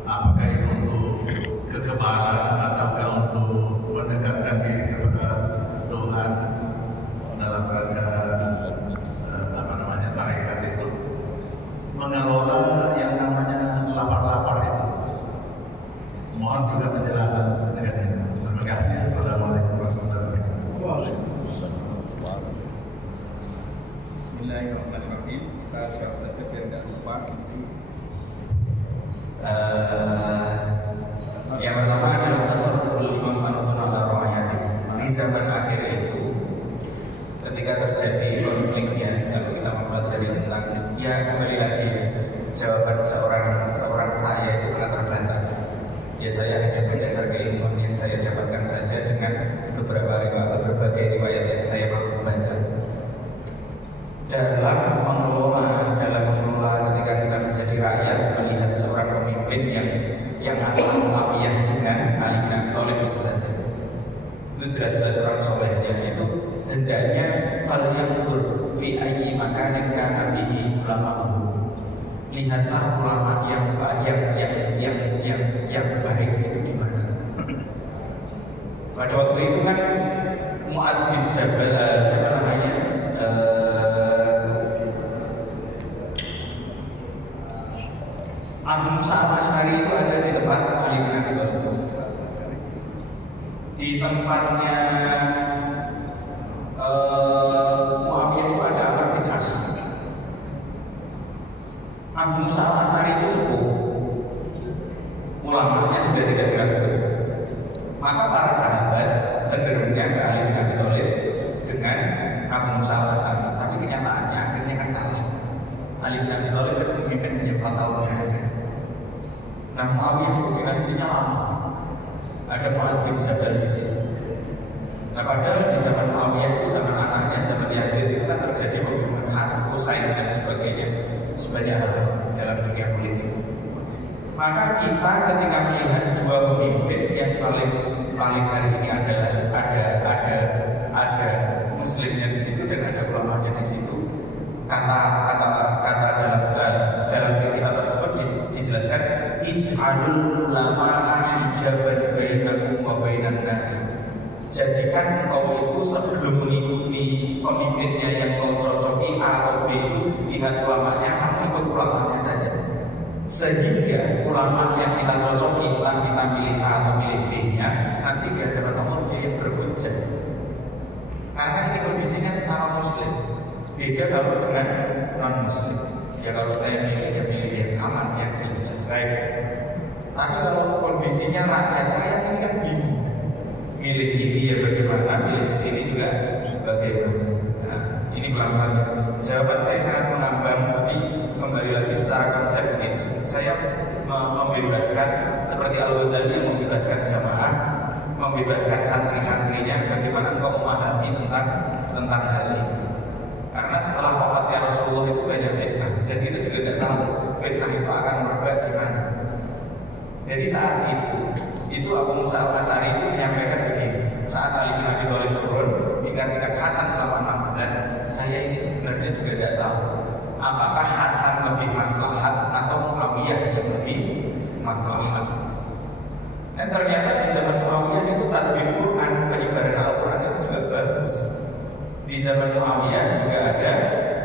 apakah itu untuk kekebalan ataukah untuk mendekatkan diri kepada Tuhan dalam rangka tarekat itu mengelola yang namanya lapar-lapar itu. Mohon juga penjelasan dengan ini. Terima kasih. Assalamualaikum warahmatullahi wabarakatuh. Waalaikumsalam. Bismillahirrahmanirrahim. Kita siap saja biar nggak lupa. Yang pertama adalah tasarruful imam manutun ala rakyati. Di zaman akhir itu, ketika terjadi konfliknya, kalau kita mempelajari tentang, ya kembali lagi jawaban seorang saya itu sangat terbatas. Ya saya hanya berdasar keilmuan yang saya dapatkan saja dengan berbagai riwayat yang saya baca. Dalam mengelola ketika kita menjadi rakyat, melihat seorang pemimpin yang adalah Muawiyah dengan Ali bin Abi Thalib itu saja, itu jelas-jelas orang solehnya itu hendaknya falyanzur fi ayyi makanin kana fihi ulama. Lihatlah ulama yang baik itu di mana. Pada waktu itu kan Mu'adz bin Jabal, siapa namanya? Abu Musa al-Asy'ari itu ada di tempat Ali bin Abi Thalib. Di tempatnya Muawiyah itu ada Amr bin As. Abu Musa al-Asy'ari itu sepuh, ulamanya sudah tidak diragukan. Maka para sahabat cenderungnya ke Ali bin Abi Thalib dengan Abu Musa al-Asy'ari. Tapi kenyataannya akhirnya kan kalah. Ali bin Abi Thalib kan memimpin hanya 4 tahun saja kan. Nah Muawiyah itu dinastinya lama. Ada Mu'adz bin Jabal di sini. Nah padahal di zaman Muawiyah itu, zaman anaknya, zaman Yazid itu kan terjadi pembunuhan Husain dan sebagainya, sebanyak hal dalam dunia politik. Maka kita ketika melihat dua pemimpin yang paling hari ini adalah ada muslimnya di situ dan ada ulamanya di situ. Kata dalam kitab tersebut dijelaskan ij'alul ulama hijaban bainakum wa bainan nar. Jadikan engkau itu sebelum mengikuti pemimpinnya yang kau cocoki A atau B itu, lihat ulamanya, kamu ikut ulamanya saja. Sehingga ulama yang kita cocoki, entah kita pilih A atau pilih B-nya, nanti di hadapan Allah dia yang berhujjah. Karena ini kondisinya sesama muslim. Beda kalau dengan non muslim. Ya kalau saya milih ya milih yang aman, yang jelas-jelas baik. Tapi kalau kondisinya rakyat ini kan bingung. Milih ini ya bagaimana, milih di sini juga bagaimana. Nah, ini pelan-pelan. Jawaban saya sangat mengambang, tapi kembali lagi secara konsep begitu. Saya membebaskan seperti Al-Ghazali yang membebaskan jamaah, membebaskan santri-santrinya, bagaimana engkau memahami tentang hal ini. Karena setelah wafatnya Rasulullah itu banyak fitnah, dan kita juga tidak tahu fitnah itu akan merebak di mana. Jadi saat itu Abu Musa al-Asy'ari itu menyampaikan begini. Saat Ali bin Abi Thalib turun, digantikan Hasan selama 6 bulan. Saya ini sebenarnya juga tidak tahu apakah Hasan lebih maslahat atau Muawiyah yang lebih maslahat. Dan ternyata di zaman Muawiyah itu tadbir Quran, penyebaran Al-Quran itu juga bagus. Di zaman Muawiyah juga ada,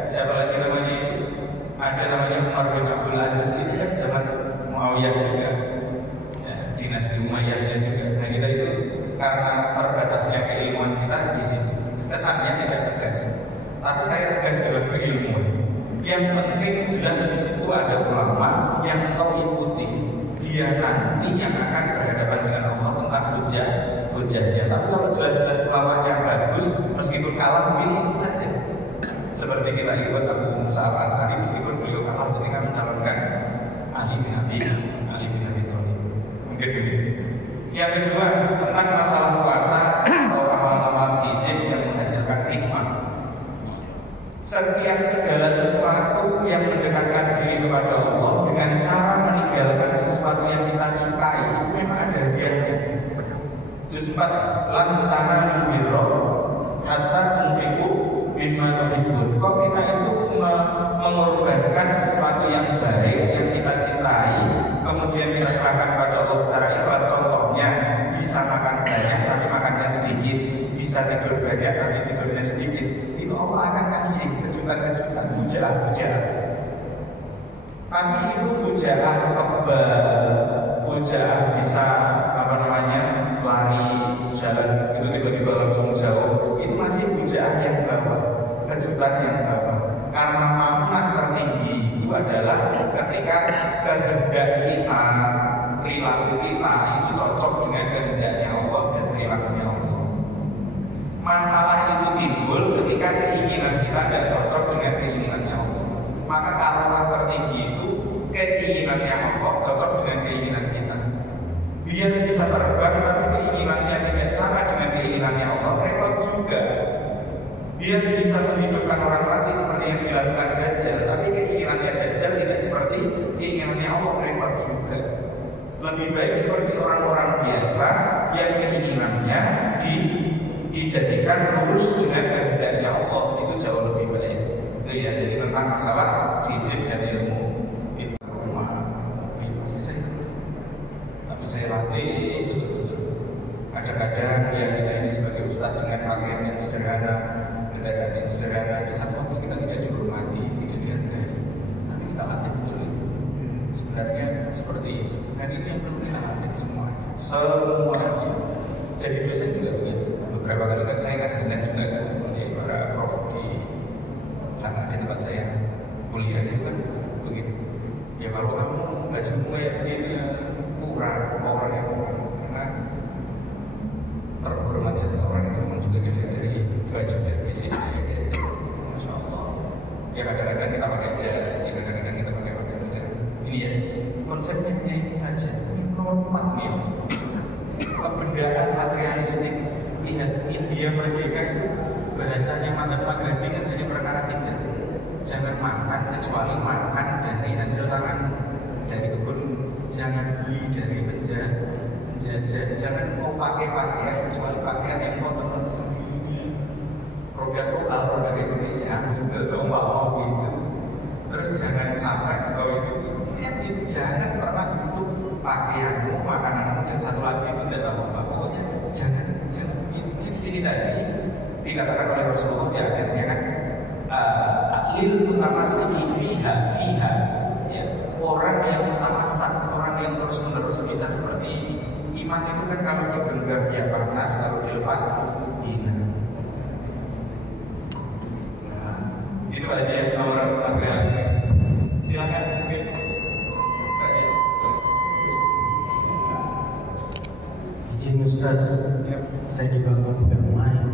siapa lagi namanya itu? Ada namanya Umar bin Abdul Aziz, itu kan zaman Muawiyah juga. Dinasti Umayyahnya juga. Nah kita itu karena terbatasnya keilmuan kita di situ, kesannya tidak tegas. Tapi saya tegas dalam keilmuan. Yang penting jelas itu ada ulama yang kau ikuti. Dia nanti yang akan berhadapan dengan Allah tentang hujahnya. Tapi kalau jelas-jelas ulamanya bagus, meskipun kalah pilih itu saja. Seperti kita ikut Abu Musa al-Asy'ari meskipun beliau kalah ketika mencalonkan Ali bin Abi Thalib. Mungkin begitu. Yang kedua tentang masalah puasa atau amal-amal fizik yang menghasilkan hikmah. Setiap segala sesuatu yang mendekatkan diri kepada Allah dengan cara meninggalkan sesuatu yang kita sukai itu memang ada hadiahnya. Juz 4 lan tanalul birra hatta tunfiqu mimma tuhibbun. Kok kita itu mengorbankan sesuatu yang baik yang kita cintai, kemudian kita serahkan pada Allah secara ikhlas. Contohnya bisa makan banyak tapi makannya sedikit, bisa tidur banyak tapi tidurnya sedikit. Itu Allah akan kasih kejutan-kejutan, fujaah. Tapi itu fujaah fujaah bisa lari jalan itu tiba-tiba langsung jauh. Itu masih fujaah yang bawah, kejutan yang bawah. Karena makna tertinggi itu adalah ketika kehendak kita, perilaku kita itu cocok dengan kehendaknya Allah dan perilakunya Allah. Masalah itu timbul ketika keinginan kita tidak cocok dengan keinginannya Allah. Maka katalah tertinggi itu keinginannya Allah cocok dengan keinginan kita. Biar bisa terbang tapi keinginannya tidak sama dengan keinginannya Allah, repot juga. Biar bisa menghidupkan orang mati seperti yang dilakukan Dajjal, tapi keinginannya Dajjal tidak seperti keinginannya Allah, repot juga. Lebih baik seperti orang-orang biasa yang keinginannya dijadikan lurus dengan kehendaknya Allah, itu jauh lebih baik. Itu ya, jadi tentang masalah fizik dan ilmu. Itu pasti saya latih betul-betul. Kadang-kadang ya kita ini sebagai ustadz dengan pakaian yang sederhana, kendaraan yang sederhana, di satu waktu kita tidak dihormati, tidak dihargai. Tapi kita latih betul. Sebenarnya seperti itu. Dan itu yang perlu kita latih semuanya. Jadi dosen juga begitu. Beberapa kali kan saya asisten juga kan, para prof di sana di tempat saya kuliah itu kan begitu. Ya kalau kamu bajumu kayak begitu ya kurang, orangnya kurang. Karena terhormatnya seseorang itu memang juga dilihat dari baju dan fisik. Masya Allah. Ya kadang-kadang kita pakai jas, kadang-kadang kita pakai pakaian. Ini ya konsepnya hanya ini saja. Ini nomor 4 nih. Kebendaan materialistik lihat India merdeka itu bahasanya Mahatma Gandhi kan hanya perkara 3. Jangan makan kecuali makan dari hasil tangan, dari kebun, jangan beli dari penjajah, jangan mau pakai pakaian kecuali pakaian yang kotor sendiri, produk lokal, produk Indonesia, nggak semua mau gitu. Terus jangan sampai itu jangan pernah butuh pakaianmu, makananmu, dan satu lagi itu tidak tahu apa. Pokoknya jangan begitu. Di sini tadi dikatakan oleh Rasulullah di akhirnya kan, lil mutamassiki fiha, ya, orang yang mutamassak, orang yang terus menerus bisa seperti ini. Iman itu kan kalau digenggam ya panas, kalau dilepas hina. Nah, itu aja yang nomor reaksi. Silakan mungkin Pak Jess. Izin Ustaz, saya juga bukan main.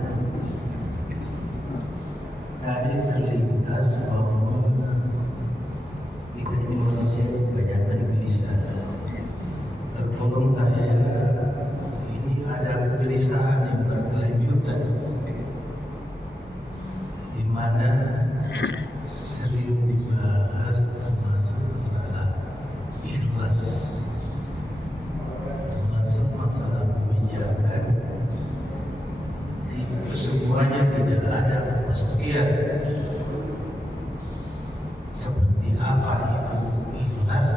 Tadi terlintas bahwa kita ini manusia kebanyakan gelisah. Tertolong saya, ini ada kegelisahan yang berkelanjutan, di mana sering dibahas termasuk masalah ikhlas, termasuk masalah kebijakan. Itu semuanya tidak ada kepastian seperti apa itu ikhlas,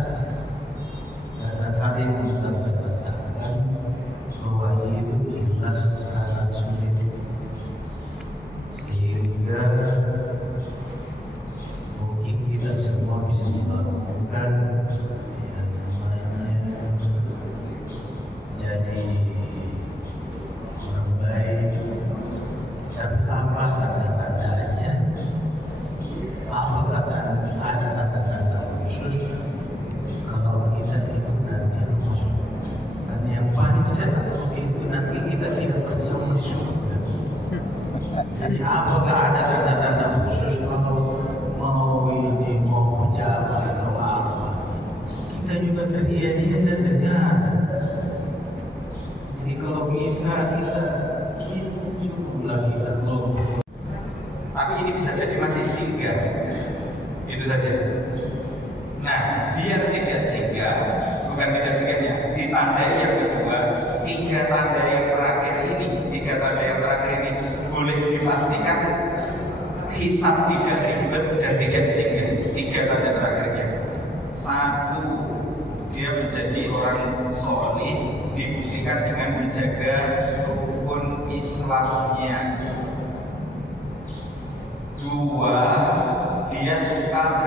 karena saling mengatakan bahwa itu ikhlas sangat sulit, sehingga mungkin tidak semua bisa melakukan yang namanya jadi orang baik. Dan apa tanda-tandanya? Apa kata ada tanda-tanda khusus kalau kita itu nanti masuk? Dan yang paling saya tahu itu nanti kita tidak bersama di surga. Jadi apakah ada tanda-tanda khusus kalau mau ini, mau pejabat atau apa? Kita juga terdiam dan dengar. Jadi kalau bisa kita lagi atau Tapi ini bisa jadi masih singgah, itu saja. Nah, biar tidak singgah, bukan tidak singgahnya, ditandai yang kedua, 3 tanda yang terakhir ini boleh dipastikan hisab tidak ribet dan tidak singgah. 3 tanda terakhirnya. 1, dia menjadi orang solih, dibuktikan dengan menjaga rukun Islamnya. 2, dia suka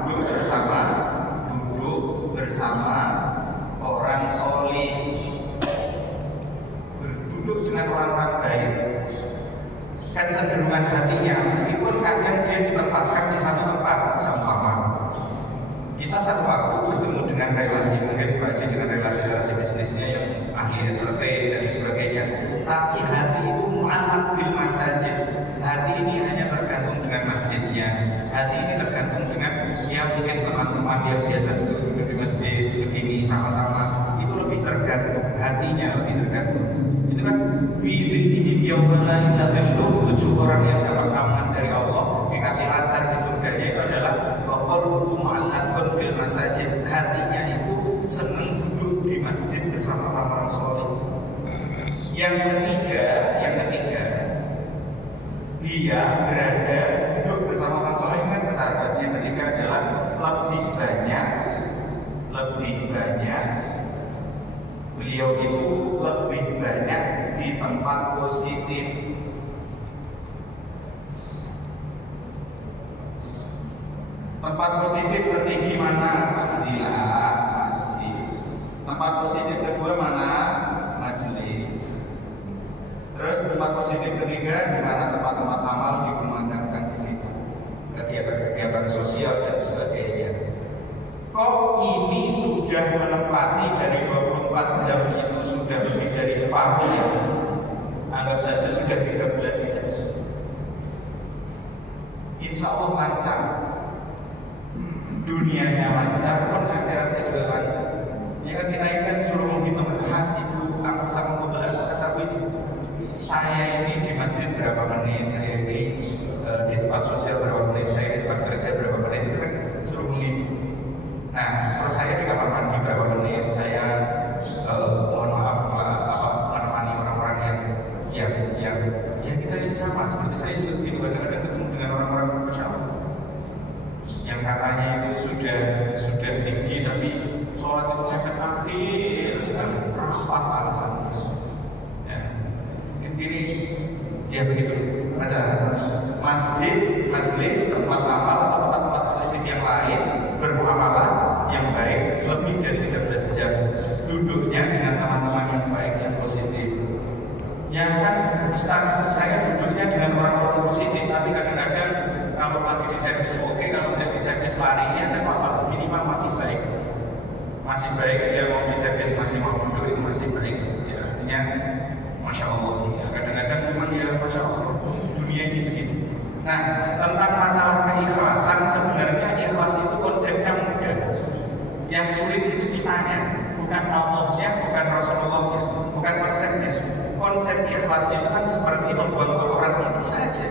duduk bersama orang solih, berduduk dengan orang-orang baik. Kecenderungan hatinya, meskipun kadang dia ditempatkan di satu tempat, seumpama kita satu waktu bertemu dengan relasi, mungkin Pak Haji dengan relasi bisnisnya yang ahli entertain dan sebagainya, tapi hati itu mu'allaq fil masajid. Hati ini hanya tergantung dengan masjidnya. Hati ini tergantung dengan ya mungkin teman-teman yang biasa duduk di masjid begini sama-sama, itu lebih tergantung, hatinya lebih tergantung. Itu kan fi dhinnihim yawma la yadhillu, 7 orang yang dapat aman dari Allah, dikasih lancar di surganya itu adalah qalbuhum mu'allaqun fil masajid. Hatinya itu senang duduk di masjid bersama orang-orang soleh. Yang ketiga, dia berada duduk bersama orang soleh kan bersahabat. Yang ketiga adalah lebih banyak beliau itu lebih banyak di tempat positif. Tempat positif tertinggi mana? Pastilah, pasti. Tempat positif kedua mana? Majelis. Terus tempat positif ketiga di mana tempat-tempat amal dikumandangkan di situ, kegiatan sosial dan sebagainya. Kok ini sudah menempati dari 24 jam itu sudah lebih dari separuh ya? Anggap saja sudah 13 jam. Insya Allah lancar. Dunianya lancar, pun akhiratnya juga lancar. Ya kan kita ini kan suruh menghitung hasibu, aku sama beberapa kasar itu. saya ini di masjid berapa menit, saya ini di tempat sosial berapa menit, saya di tempat kerja berapa menit, itu kan suruh menit. Nah, terus saya di kamar mandi berapa menit, saya mohon maaf menemani orang-orang yang ya kita ini sama seperti saya juga kadang-kadang ketemu dengan orang-orang Masya Allah yang katanya itu sudah tinggi tapi sholat itu mepet akhir sekali, rapat alasannya. Ya, ini ya begitu. Baca masjid, majelis, tempat amal atau tempat-tempat positif yang lain bermuamalah yang baik lebih dari 13 jam, duduknya dengan teman-teman yang baik yang positif. Ya kan Ustaz, saya duduknya dengan orang-orang positif, tapi kadang-kadang kalau lagi di servis oke, kalau tidak di servis larinya ada apa-apa, minimal masih baik. Masih baik, dia mau di servis masih mau duduk, itu masih baik. Ya artinya Masya Allah. Ya, kadang-kadang memang ya Masya Allah, dunia ini begitu. Nah, tentang masalah keikhlasan, sebenarnya ikhlas itu konsepnya mudah. Yang sulit itu kitanya, bukan Allahnya, bukan Rasulullahnya, bukan konsepnya. Konsep ikhlas itu kan seperti membuang kotoran itu saja.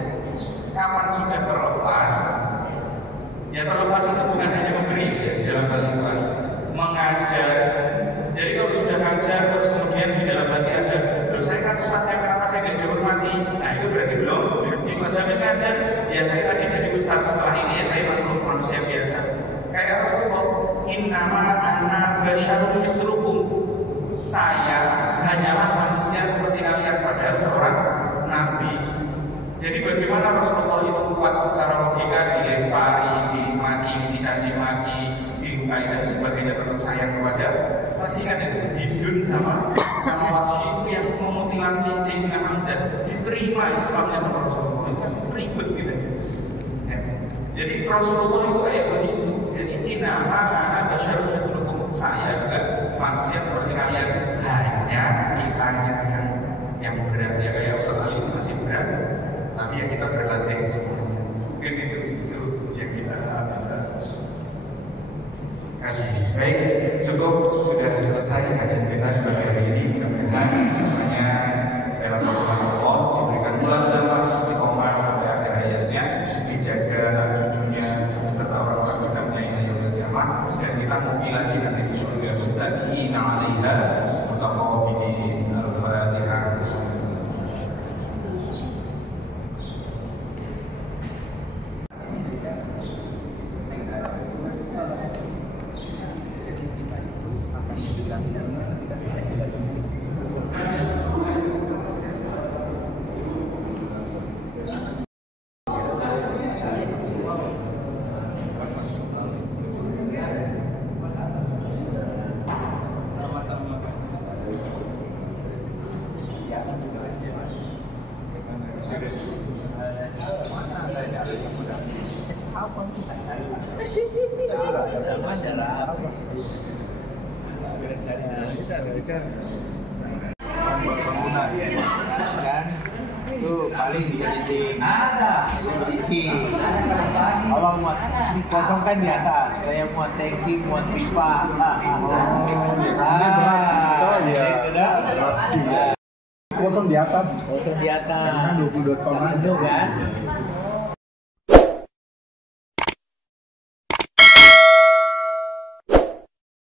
Kapan sudah terlepas, ya terlepas itu bukan hanya memberi ya, dalam hal ikhlas, mengajar. Jadi kalau sudah ngajar terus kemudian di dalam hati ada, loh saya kan ustadznya, kenapa saya tidak dihormati? Nah itu berarti belum ikhlas. Habis ngajar, ya saya tadi jadi ustadz, setelah ini ya saya manusia biasa. Kayak Rasulullah, innama ana basyarun mithlukum. Saya hanyalah manusia seperti kalian, padahal seorang nabi. Jadi bagaimana Rasulullah itu kuat secara logika, dilempari, dimaki, dicaci maki, dilukai dan sebagainya, tetap sayang kepada. Masih ingat itu Hindun sama Wahsy itu yang memutilasi Sayyidina Hamzah, diterima Islamnya sama Rasulullah, itu kan ribet gitu. Ya. Jadi Rasulullah itu kayak begitu. Jadi innama ana basyarun mithlukum, saya juga manusia seperti kalian, hanya kitanya yang berat. Ya kayak Ustaz Ali masih berat, tapi ya kita berlatih semuanya. Mungkin itu yang kita bisa kaji. Baik, cukup sudah selesai kajian kita di pagi hari ini. Mudah-mudahan semuanya dalam rahmat Allah diberikan mulazamah istiqomah sampai akhir hayatnya, dijaga anak cucunya beserta orang-orang dekatnya yang yaumil qiyamah, dan kita mugi lagi nanti di surga muttaqina 'alaiha mutaqabilin. Al-Fatihah. Kan itu paling bisa isi kalau muat dikosongkan di atas, saya muat tanki, muat pipa. Kosong di atas. Kan 22 ton itu kan.